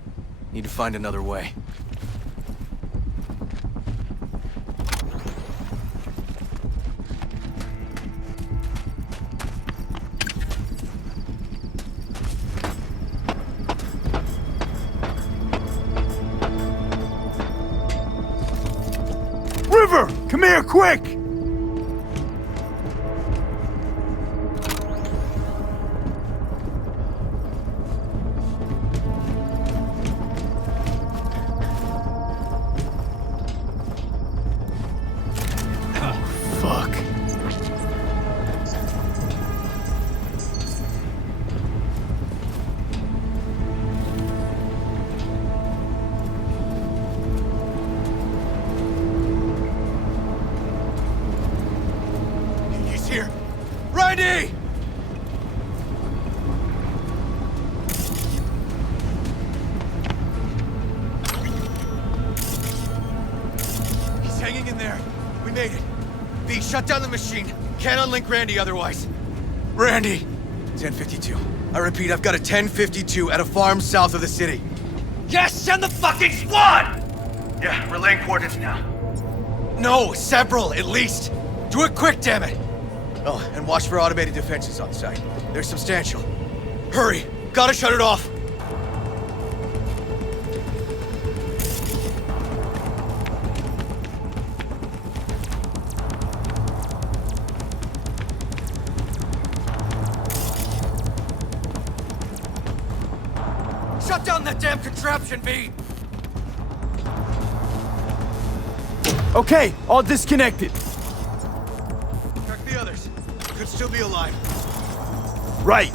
Need to find another way. River! Come here, quick! shut down the machine. Can't unlink Randy otherwise. Randy! 1052. I repeat, I've got a 1052 at a farm south of the city. Yes, send the fucking squad! Yeah, relaying coordinates now. No, several, at least. Do it quick, damn it! Oh, and watch for automated defenses on site. They're substantial. Hurry! Gotta shut it off! Shut down that damn contraption, V! Okay, all disconnected. Check the others. Could still be alive. Right.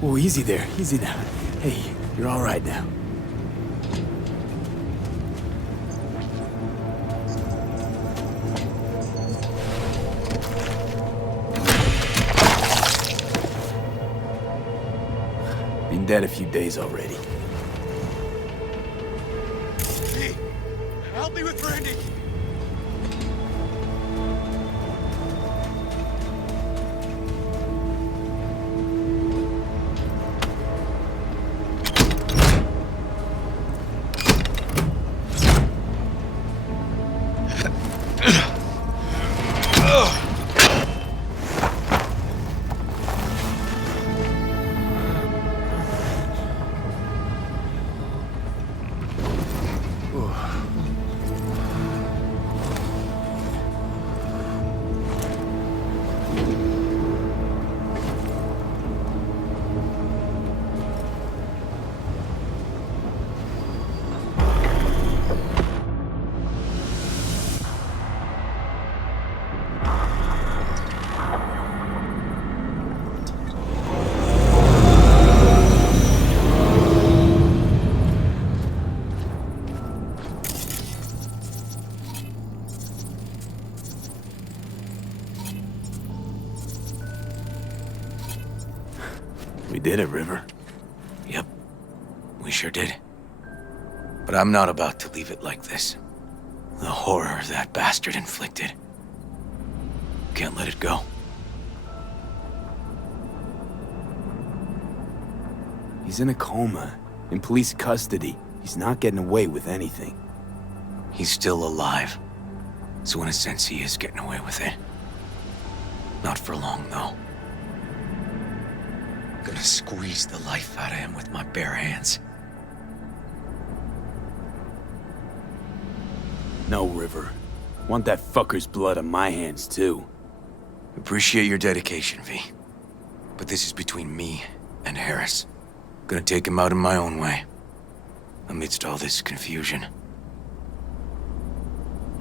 Whoa, easy there. Easy now. Hey, you're all right now. Been dead a few days already. Hey, help me with Randy! We did it, River. Yep, we sure did. But I'm not about to leave it like this. The horror that bastard inflicted. Can't let it go. He's in a coma, in police custody. He's not getting away with anything. He's still alive. So in a sense, he is getting away with it. Not for long, though. Gonna squeeze the life out of him with my bare hands. No, River. Want that fucker's blood on my hands, too. Appreciate your dedication, V. But this is between me and Harris. Gonna take him out in my own way. Amidst all this confusion.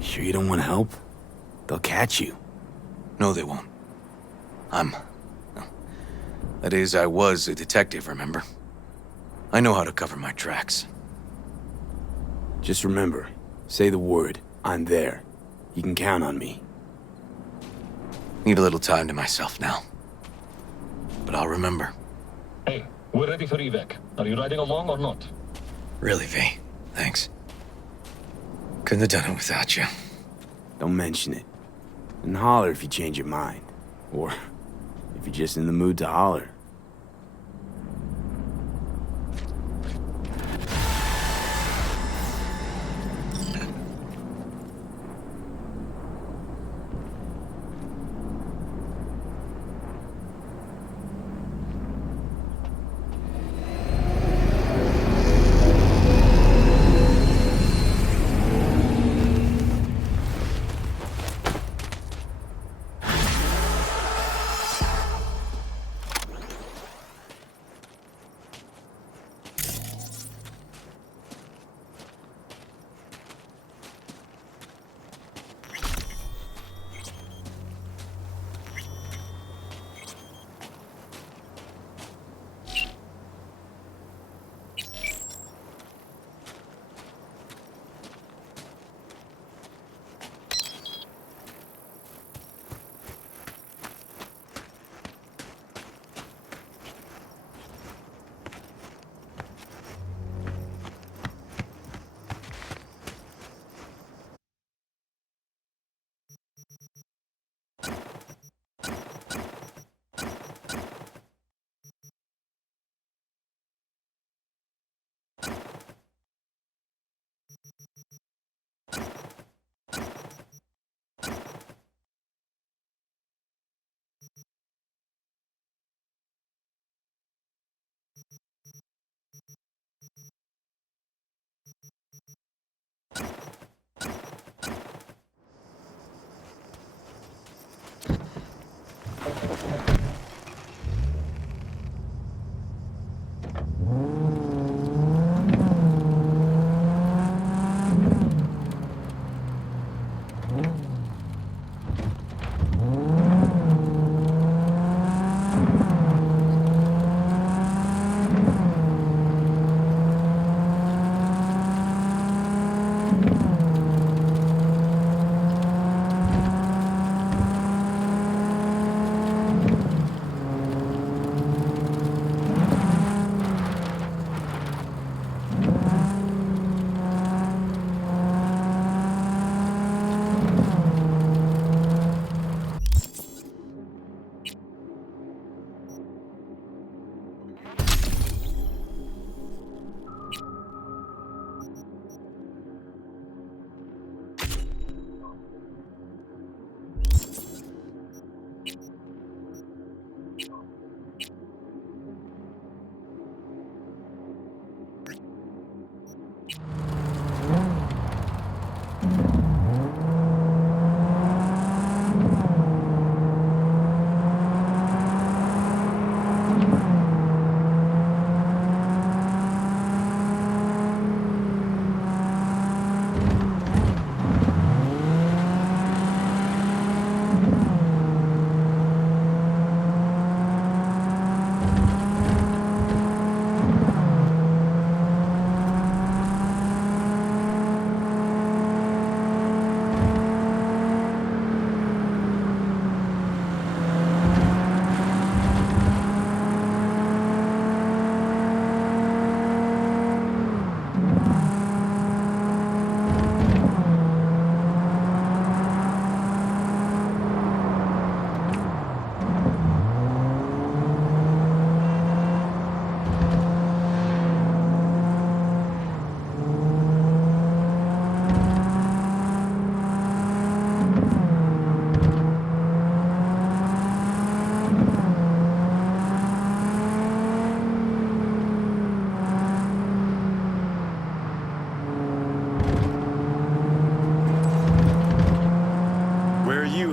Sure you don't want to help? They'll catch you. No, they won't. That is, I was a detective, remember? I know how to cover my tracks. Just remember, say the word, I'm there. You can count on me. Need a little time to myself now. but I'll remember. Hey, we're ready for evac. Are you riding along or not? Really, V. Thanks. Couldn't have done it without you. Don't mention it. And holler if you change your mind. Or if you're just in the mood to holler.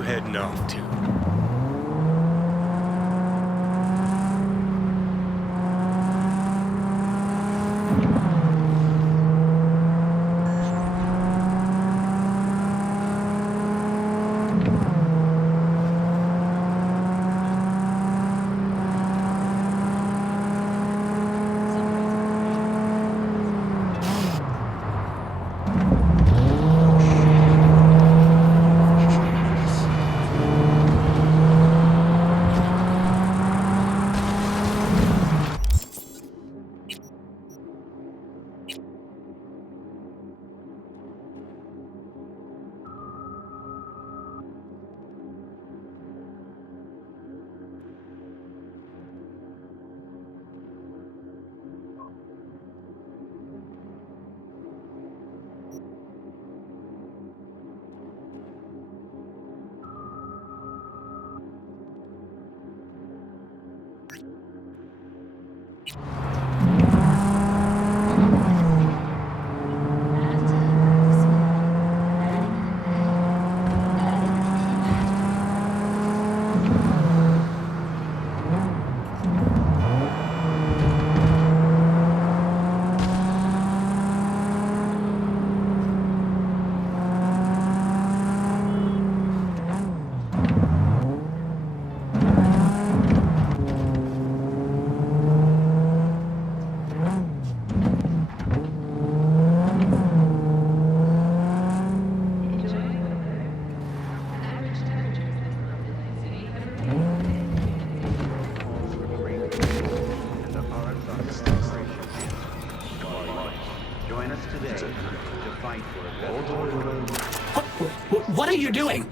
heading off to? What are you doing?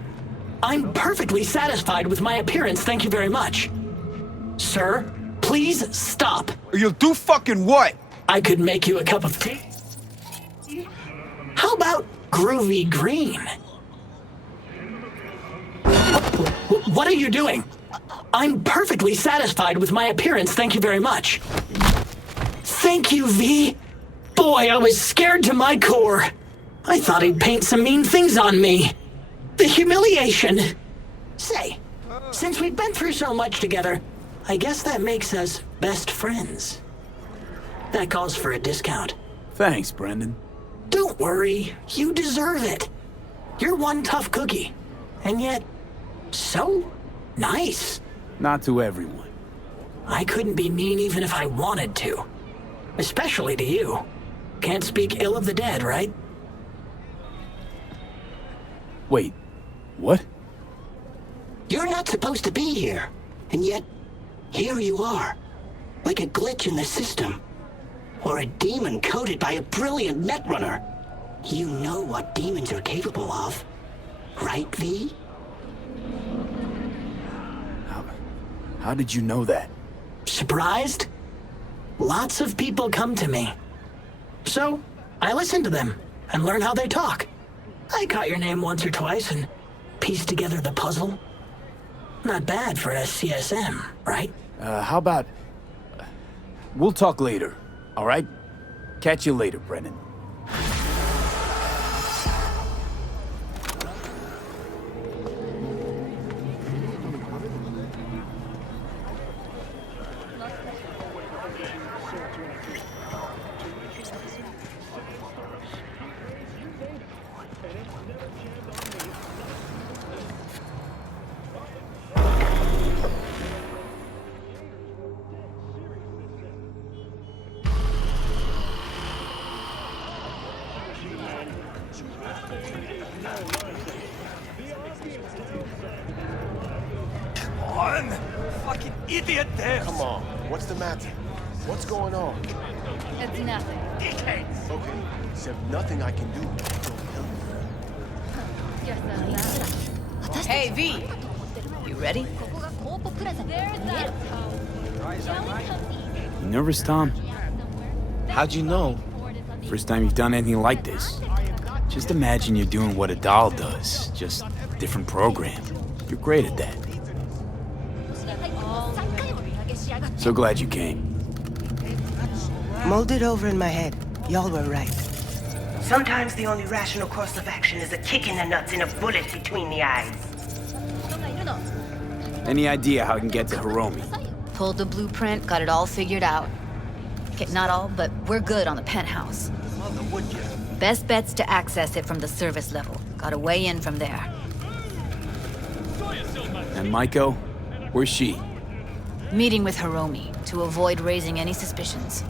I'm perfectly satisfied with my appearance, thank you very much. Sir, please stop. You'll do fucking what? I could make you a cup of tea. How about groovy green? What are you doing? I'm perfectly satisfied with my appearance, thank you very much. Thank you, V. Boy, I was scared to my core. I thought he'd paint some mean things on me. The humiliation. Say, since we've been through so much together, I guess that makes us best friends. That calls for a discount. Thanks, Brendan. Don't worry, you deserve it. You're one tough cookie, and yet so nice. Not to everyone. I couldn't be mean even if I wanted to. Especially to you. Can't speak ill of the dead, right? Wait, what? You're not supposed to be here, and yet here you are. Like a glitch in the system. Or a demon coded by a brilliant netrunner. You know what demons are capable of, right, V? How did you know that? Surprised? Lots of people come to me. So, I listen to them and learn how they talk. I caught your name once or twice and pieced together the puzzle. Not bad for a CSM, right? How about... We'll talk later, all right? Catch you later, Brennan. Fucking idiot there! Come on, what's the matter? What's going on? It's nothing. Dickheads! Okay, so nothing I can do. Hey, V. You ready? You nervous, Tom? How'd you know? First time you've done anything like this. Just imagine you're doing what a doll does, just different program. You're great at that. So glad you came. Mulled it over in my head. Y'all were right. Sometimes the only rational course of action is a kick in the nuts and a bullet between the eyes. Any idea how I can get to Hiromi? Pulled the blueprint, got it all figured out. Okay, not all, but we're good on the penthouse. Best bet's to access it from the service level. Got a way in from there. And Maiko? Where's she? Meeting with Hiromi to avoid raising any suspicions.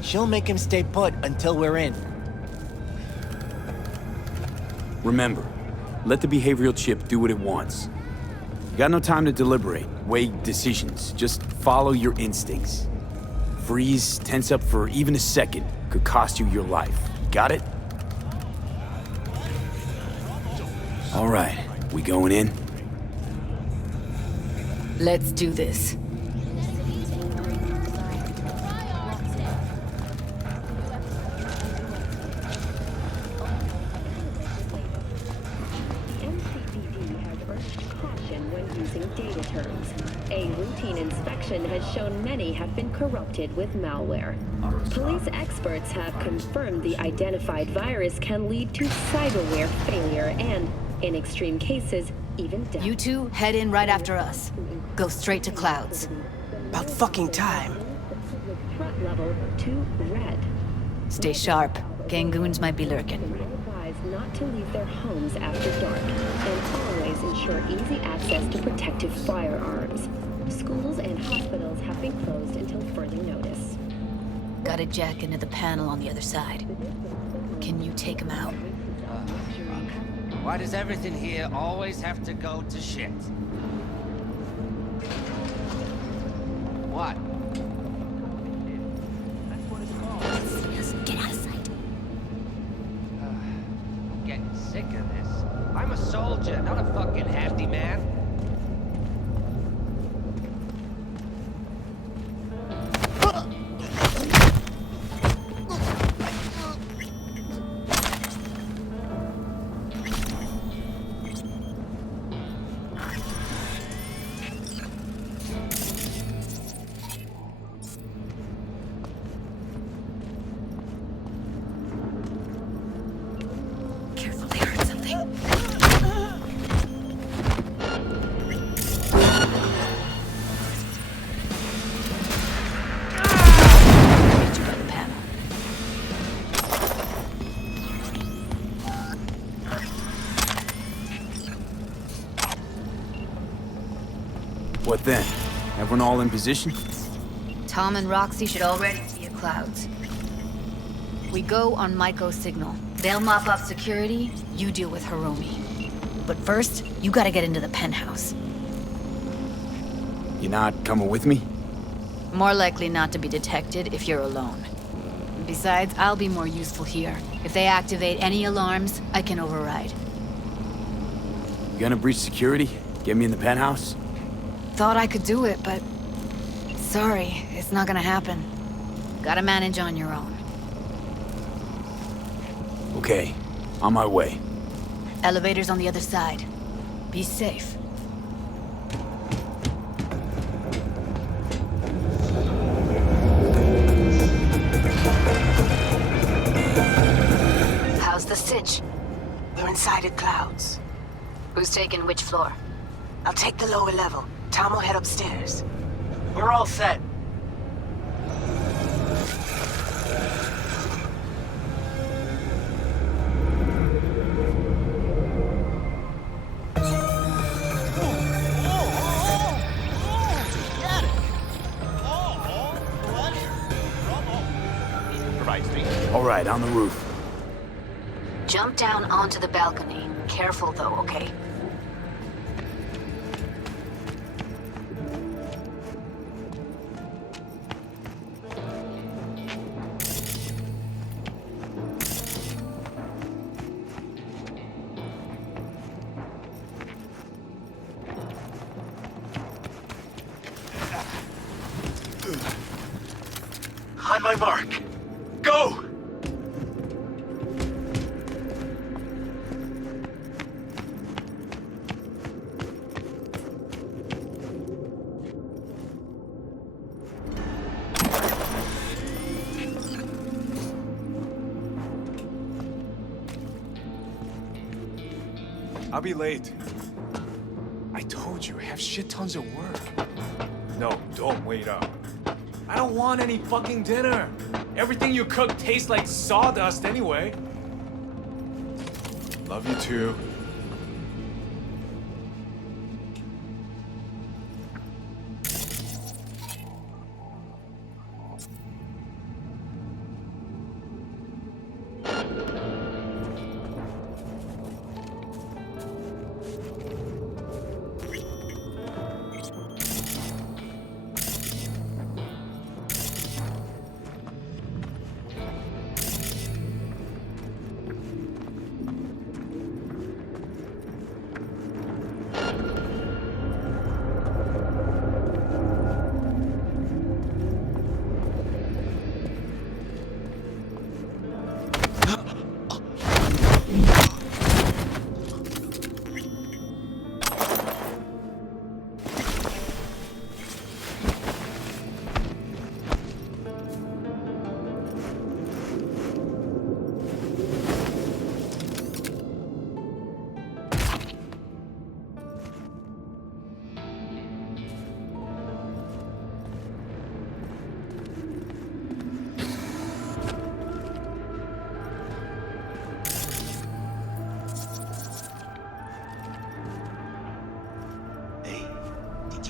She'll make him stay put until we're in. Remember, let the behavioral chip do what it wants. You got no time to deliberate, weigh decisions. Just follow your instincts. Freeze, tense up for even a second could cost you your life. Got it? All right, we going in? Let's do this. Data terms. A routine inspection has shown many have been corrupted with malware. Police experts have confirmed the identified virus can lead to cyberware failure and, in extreme cases, even death. You two head in right after us. Go straight to Clouds. About fucking time. Threat level to red. Stay sharp. Gangoons might be lurking. Advised not to leave their homes after dark, and always ensure easy access to protective firearms. Schools and hospitals have been closed until further notice. Got a jack into the panel on the other side. Can you take him out? Why does everything here always have to go to shit? What? Get out of sight. getting sick of this. I'm a soldier, not a fucking handyman. What then? Everyone all in position? Tom and Roxy should already be at Clouds. We go on Maiko's signal. They'll mop up security, you deal with Hiromi. But first, you gotta get into the penthouse. You not coming with me? More likely not to be detected if you're alone. Besides, I'll be more useful here. If they activate any alarms, I can override. You gonna breach security? Get me in the penthouse? Thought I could do it, but... sorry, it's not gonna happen. Gotta manage on your own. Okay, on my way. Elevator's on the other side. Be safe. How's the sitch? We're inside at Clouds. Who's taking which floor? I'll take the lower level. Tom will head upstairs. We're all set. All right, on the roof. Jump down onto the balcony. Careful though, okay? On my mark. Go! I'll be late. I told you, I have shit tons of work. No, don't wait up. I don't want any fucking dinner. Everything you cook tastes like sawdust anyway. Love you too.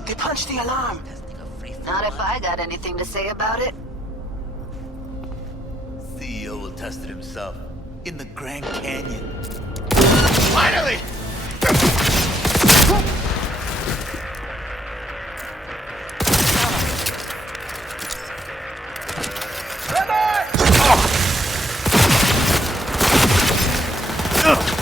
They punched the alarm. Not if I got anything to say about it. CEO will test it himself in the Grand Canyon. Finally! Ugh.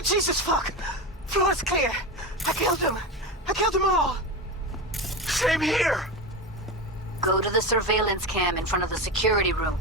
Oh, Jesus, fuck! Floor's clear. I killed him. I killed them all. Same here. Go to the surveillance cam in front of the security room.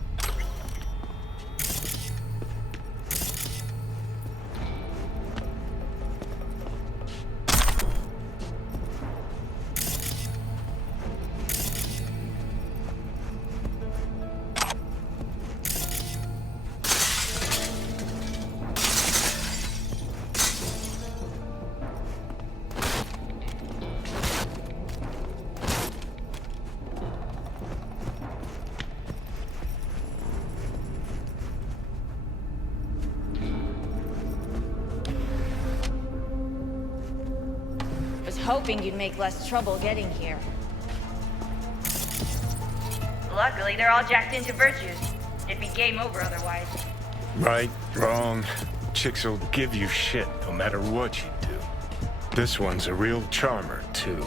Hoping you'd make less trouble getting here. Luckily, they're all jacked into virtues. It'd be game over otherwise. Right, wrong. Chicks will give you shit no matter what you do. This one's a real charmer, too.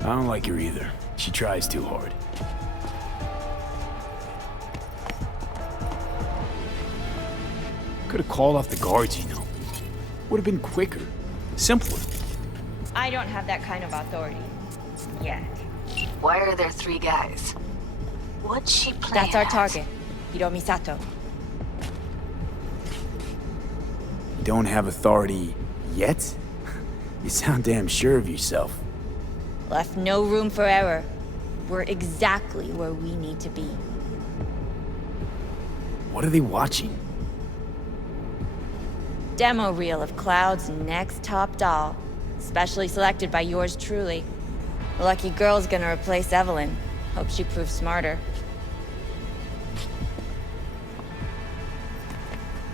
I don't like her either. She tries too hard. Could have called off the guards, you know. Would have been quicker. Simpler. I don't have that kind of authority. Yet. Why are there 3 guys? What's she playing That's our at? target. Hiromi Sato. Don't have authority yet? You sound damn sure of yourself. Left no room for error. We're exactly where we need to be. What are they watching? Demo reel of Cloud's next top doll. Specially selected by yours truly. The lucky girl's gonna replace Evelyn. Hope she proves smarter.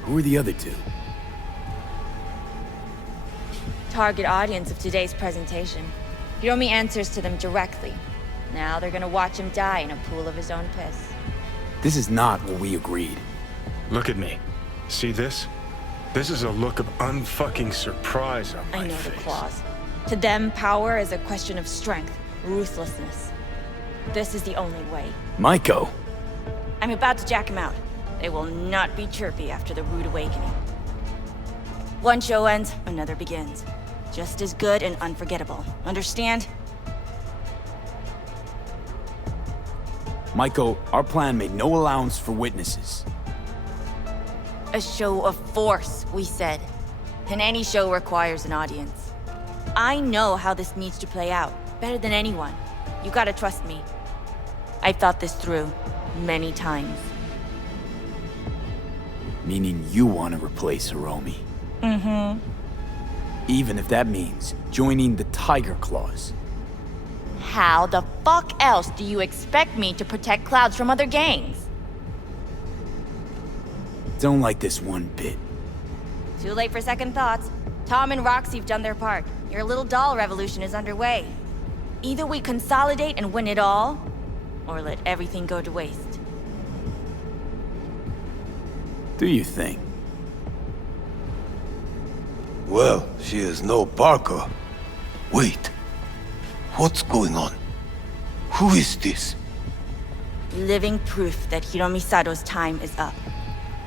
Who are the other 2? Target audience of today's presentation. Hiromi answers to them directly. Now they're gonna watch him die in a pool of his own piss. This is not what we agreed. Look at me. See this? This is a look of unfucking surprise on my I know face. the claws. To them, power is a question of strength, ruthlessness. This is the only way. Maiko! I'm about to jack him out. They will not be chirpy after the rude awakening. One show ends, another begins. Just as good and unforgettable. Understand? Maiko, our plan made no allowance for witnesses. A show of force, we said. And any show requires an audience. I know how this needs to play out, better than anyone. You gotta trust me. I've thought this through, many times. Meaning you want to replace Hiromi. Mm-hmm. Even if that means joining the Tiger Claws. How the fuck else do you expect me to protect Clouds from other gangs? Don't like this one bit. Too late for second thoughts. Tom and Roxy've done their part. Your little doll revolution is underway. Either we consolidate and win it all, or let everything go to waste. Do you think? Well, she is no Parker. Wait. What's going on? Who is this? Living proof that Hiromi Sato's time is up.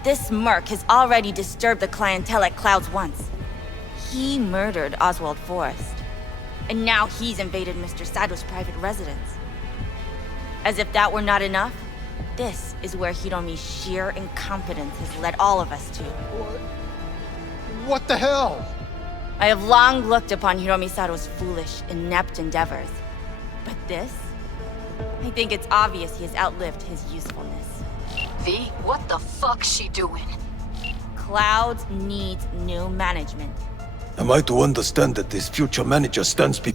This merc has already disturbed the clientele at Clouds once. He murdered Oswald Forrest. And now he's invaded Mr. Sato's private residence. As if that were not enough, this is where Hiromi's sheer incompetence has led all of us to. What the hell? I have long looked upon Hiromi Sato's foolish, inept endeavors. But this? I think it's obvious he has outlived his usefulness. V, what the fuck's she doing? Clouds needs new management. Am I to understand that this future manager stands be-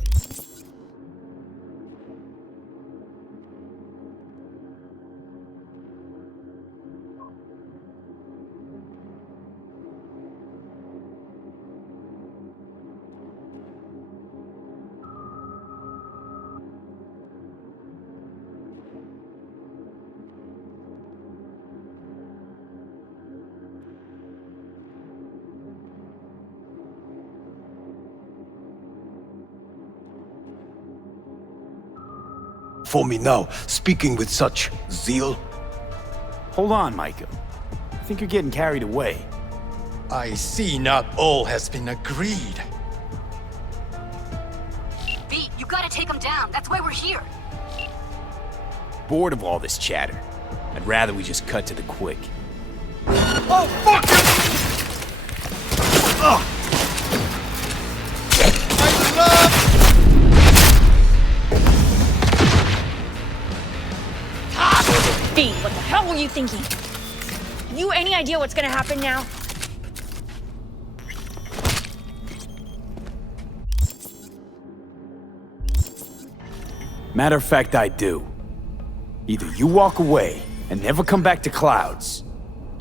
for me now, speaking with such zeal? Hold on, Maiko. I think you're getting carried away. I see not all has been agreed. V, you gotta take him down. That's why we're here. Bored of all this chatter. I'd rather we just cut to the quick. Oh, fuck you! V, what the hell were you thinking? Have you any idea what's gonna happen now? Matter of fact, I do. Either you walk away and never come back to Clouds,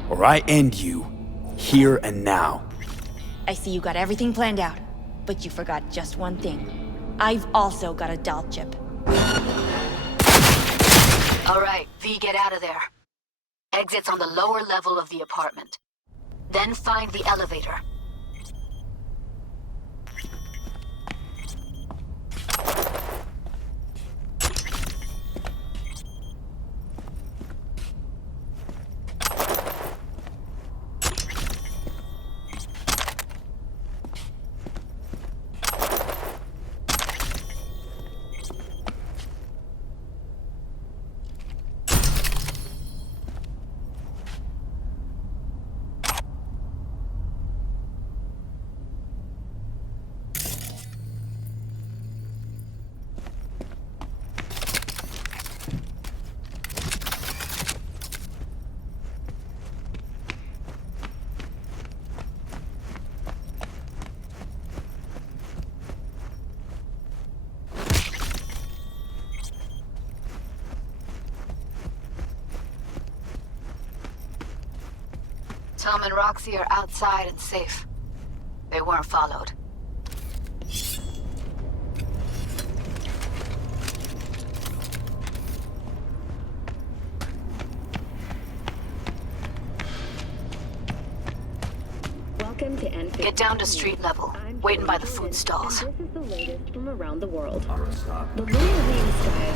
or I end you here and now. I see you got everything planned out, but you forgot just one thing. I've also got a doll chip. All right, V, get out of there. Exit's on the lower level of the apartment. Then find the elevator. Tom and Roxy are outside and safe. They weren't followed. Welcome to Enfield. Get down to street level, waiting by the food stalls. This is the latest from around the world. The lunar sky.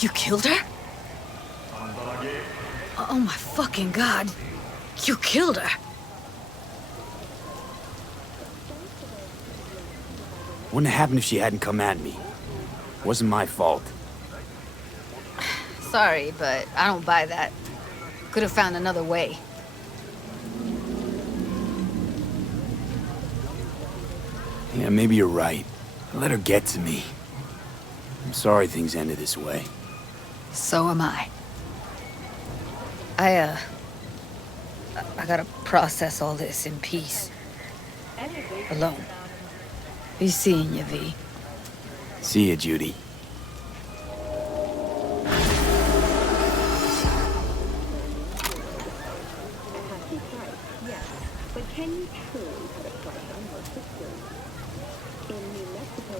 You killed her? Oh my fucking god. You killed her. Wouldn't have happened if she hadn't come at me. Wasn't my fault. Sorry, but I don't buy that. Could have found another way. Yeah, maybe you're right. Let her get to me. I'm sorry things ended this way. So am I. I gotta process all this in peace. Alone. Be seeing you, V. See ya, Judy. Yes, but can you truly put a price on her sister? In New Mexico.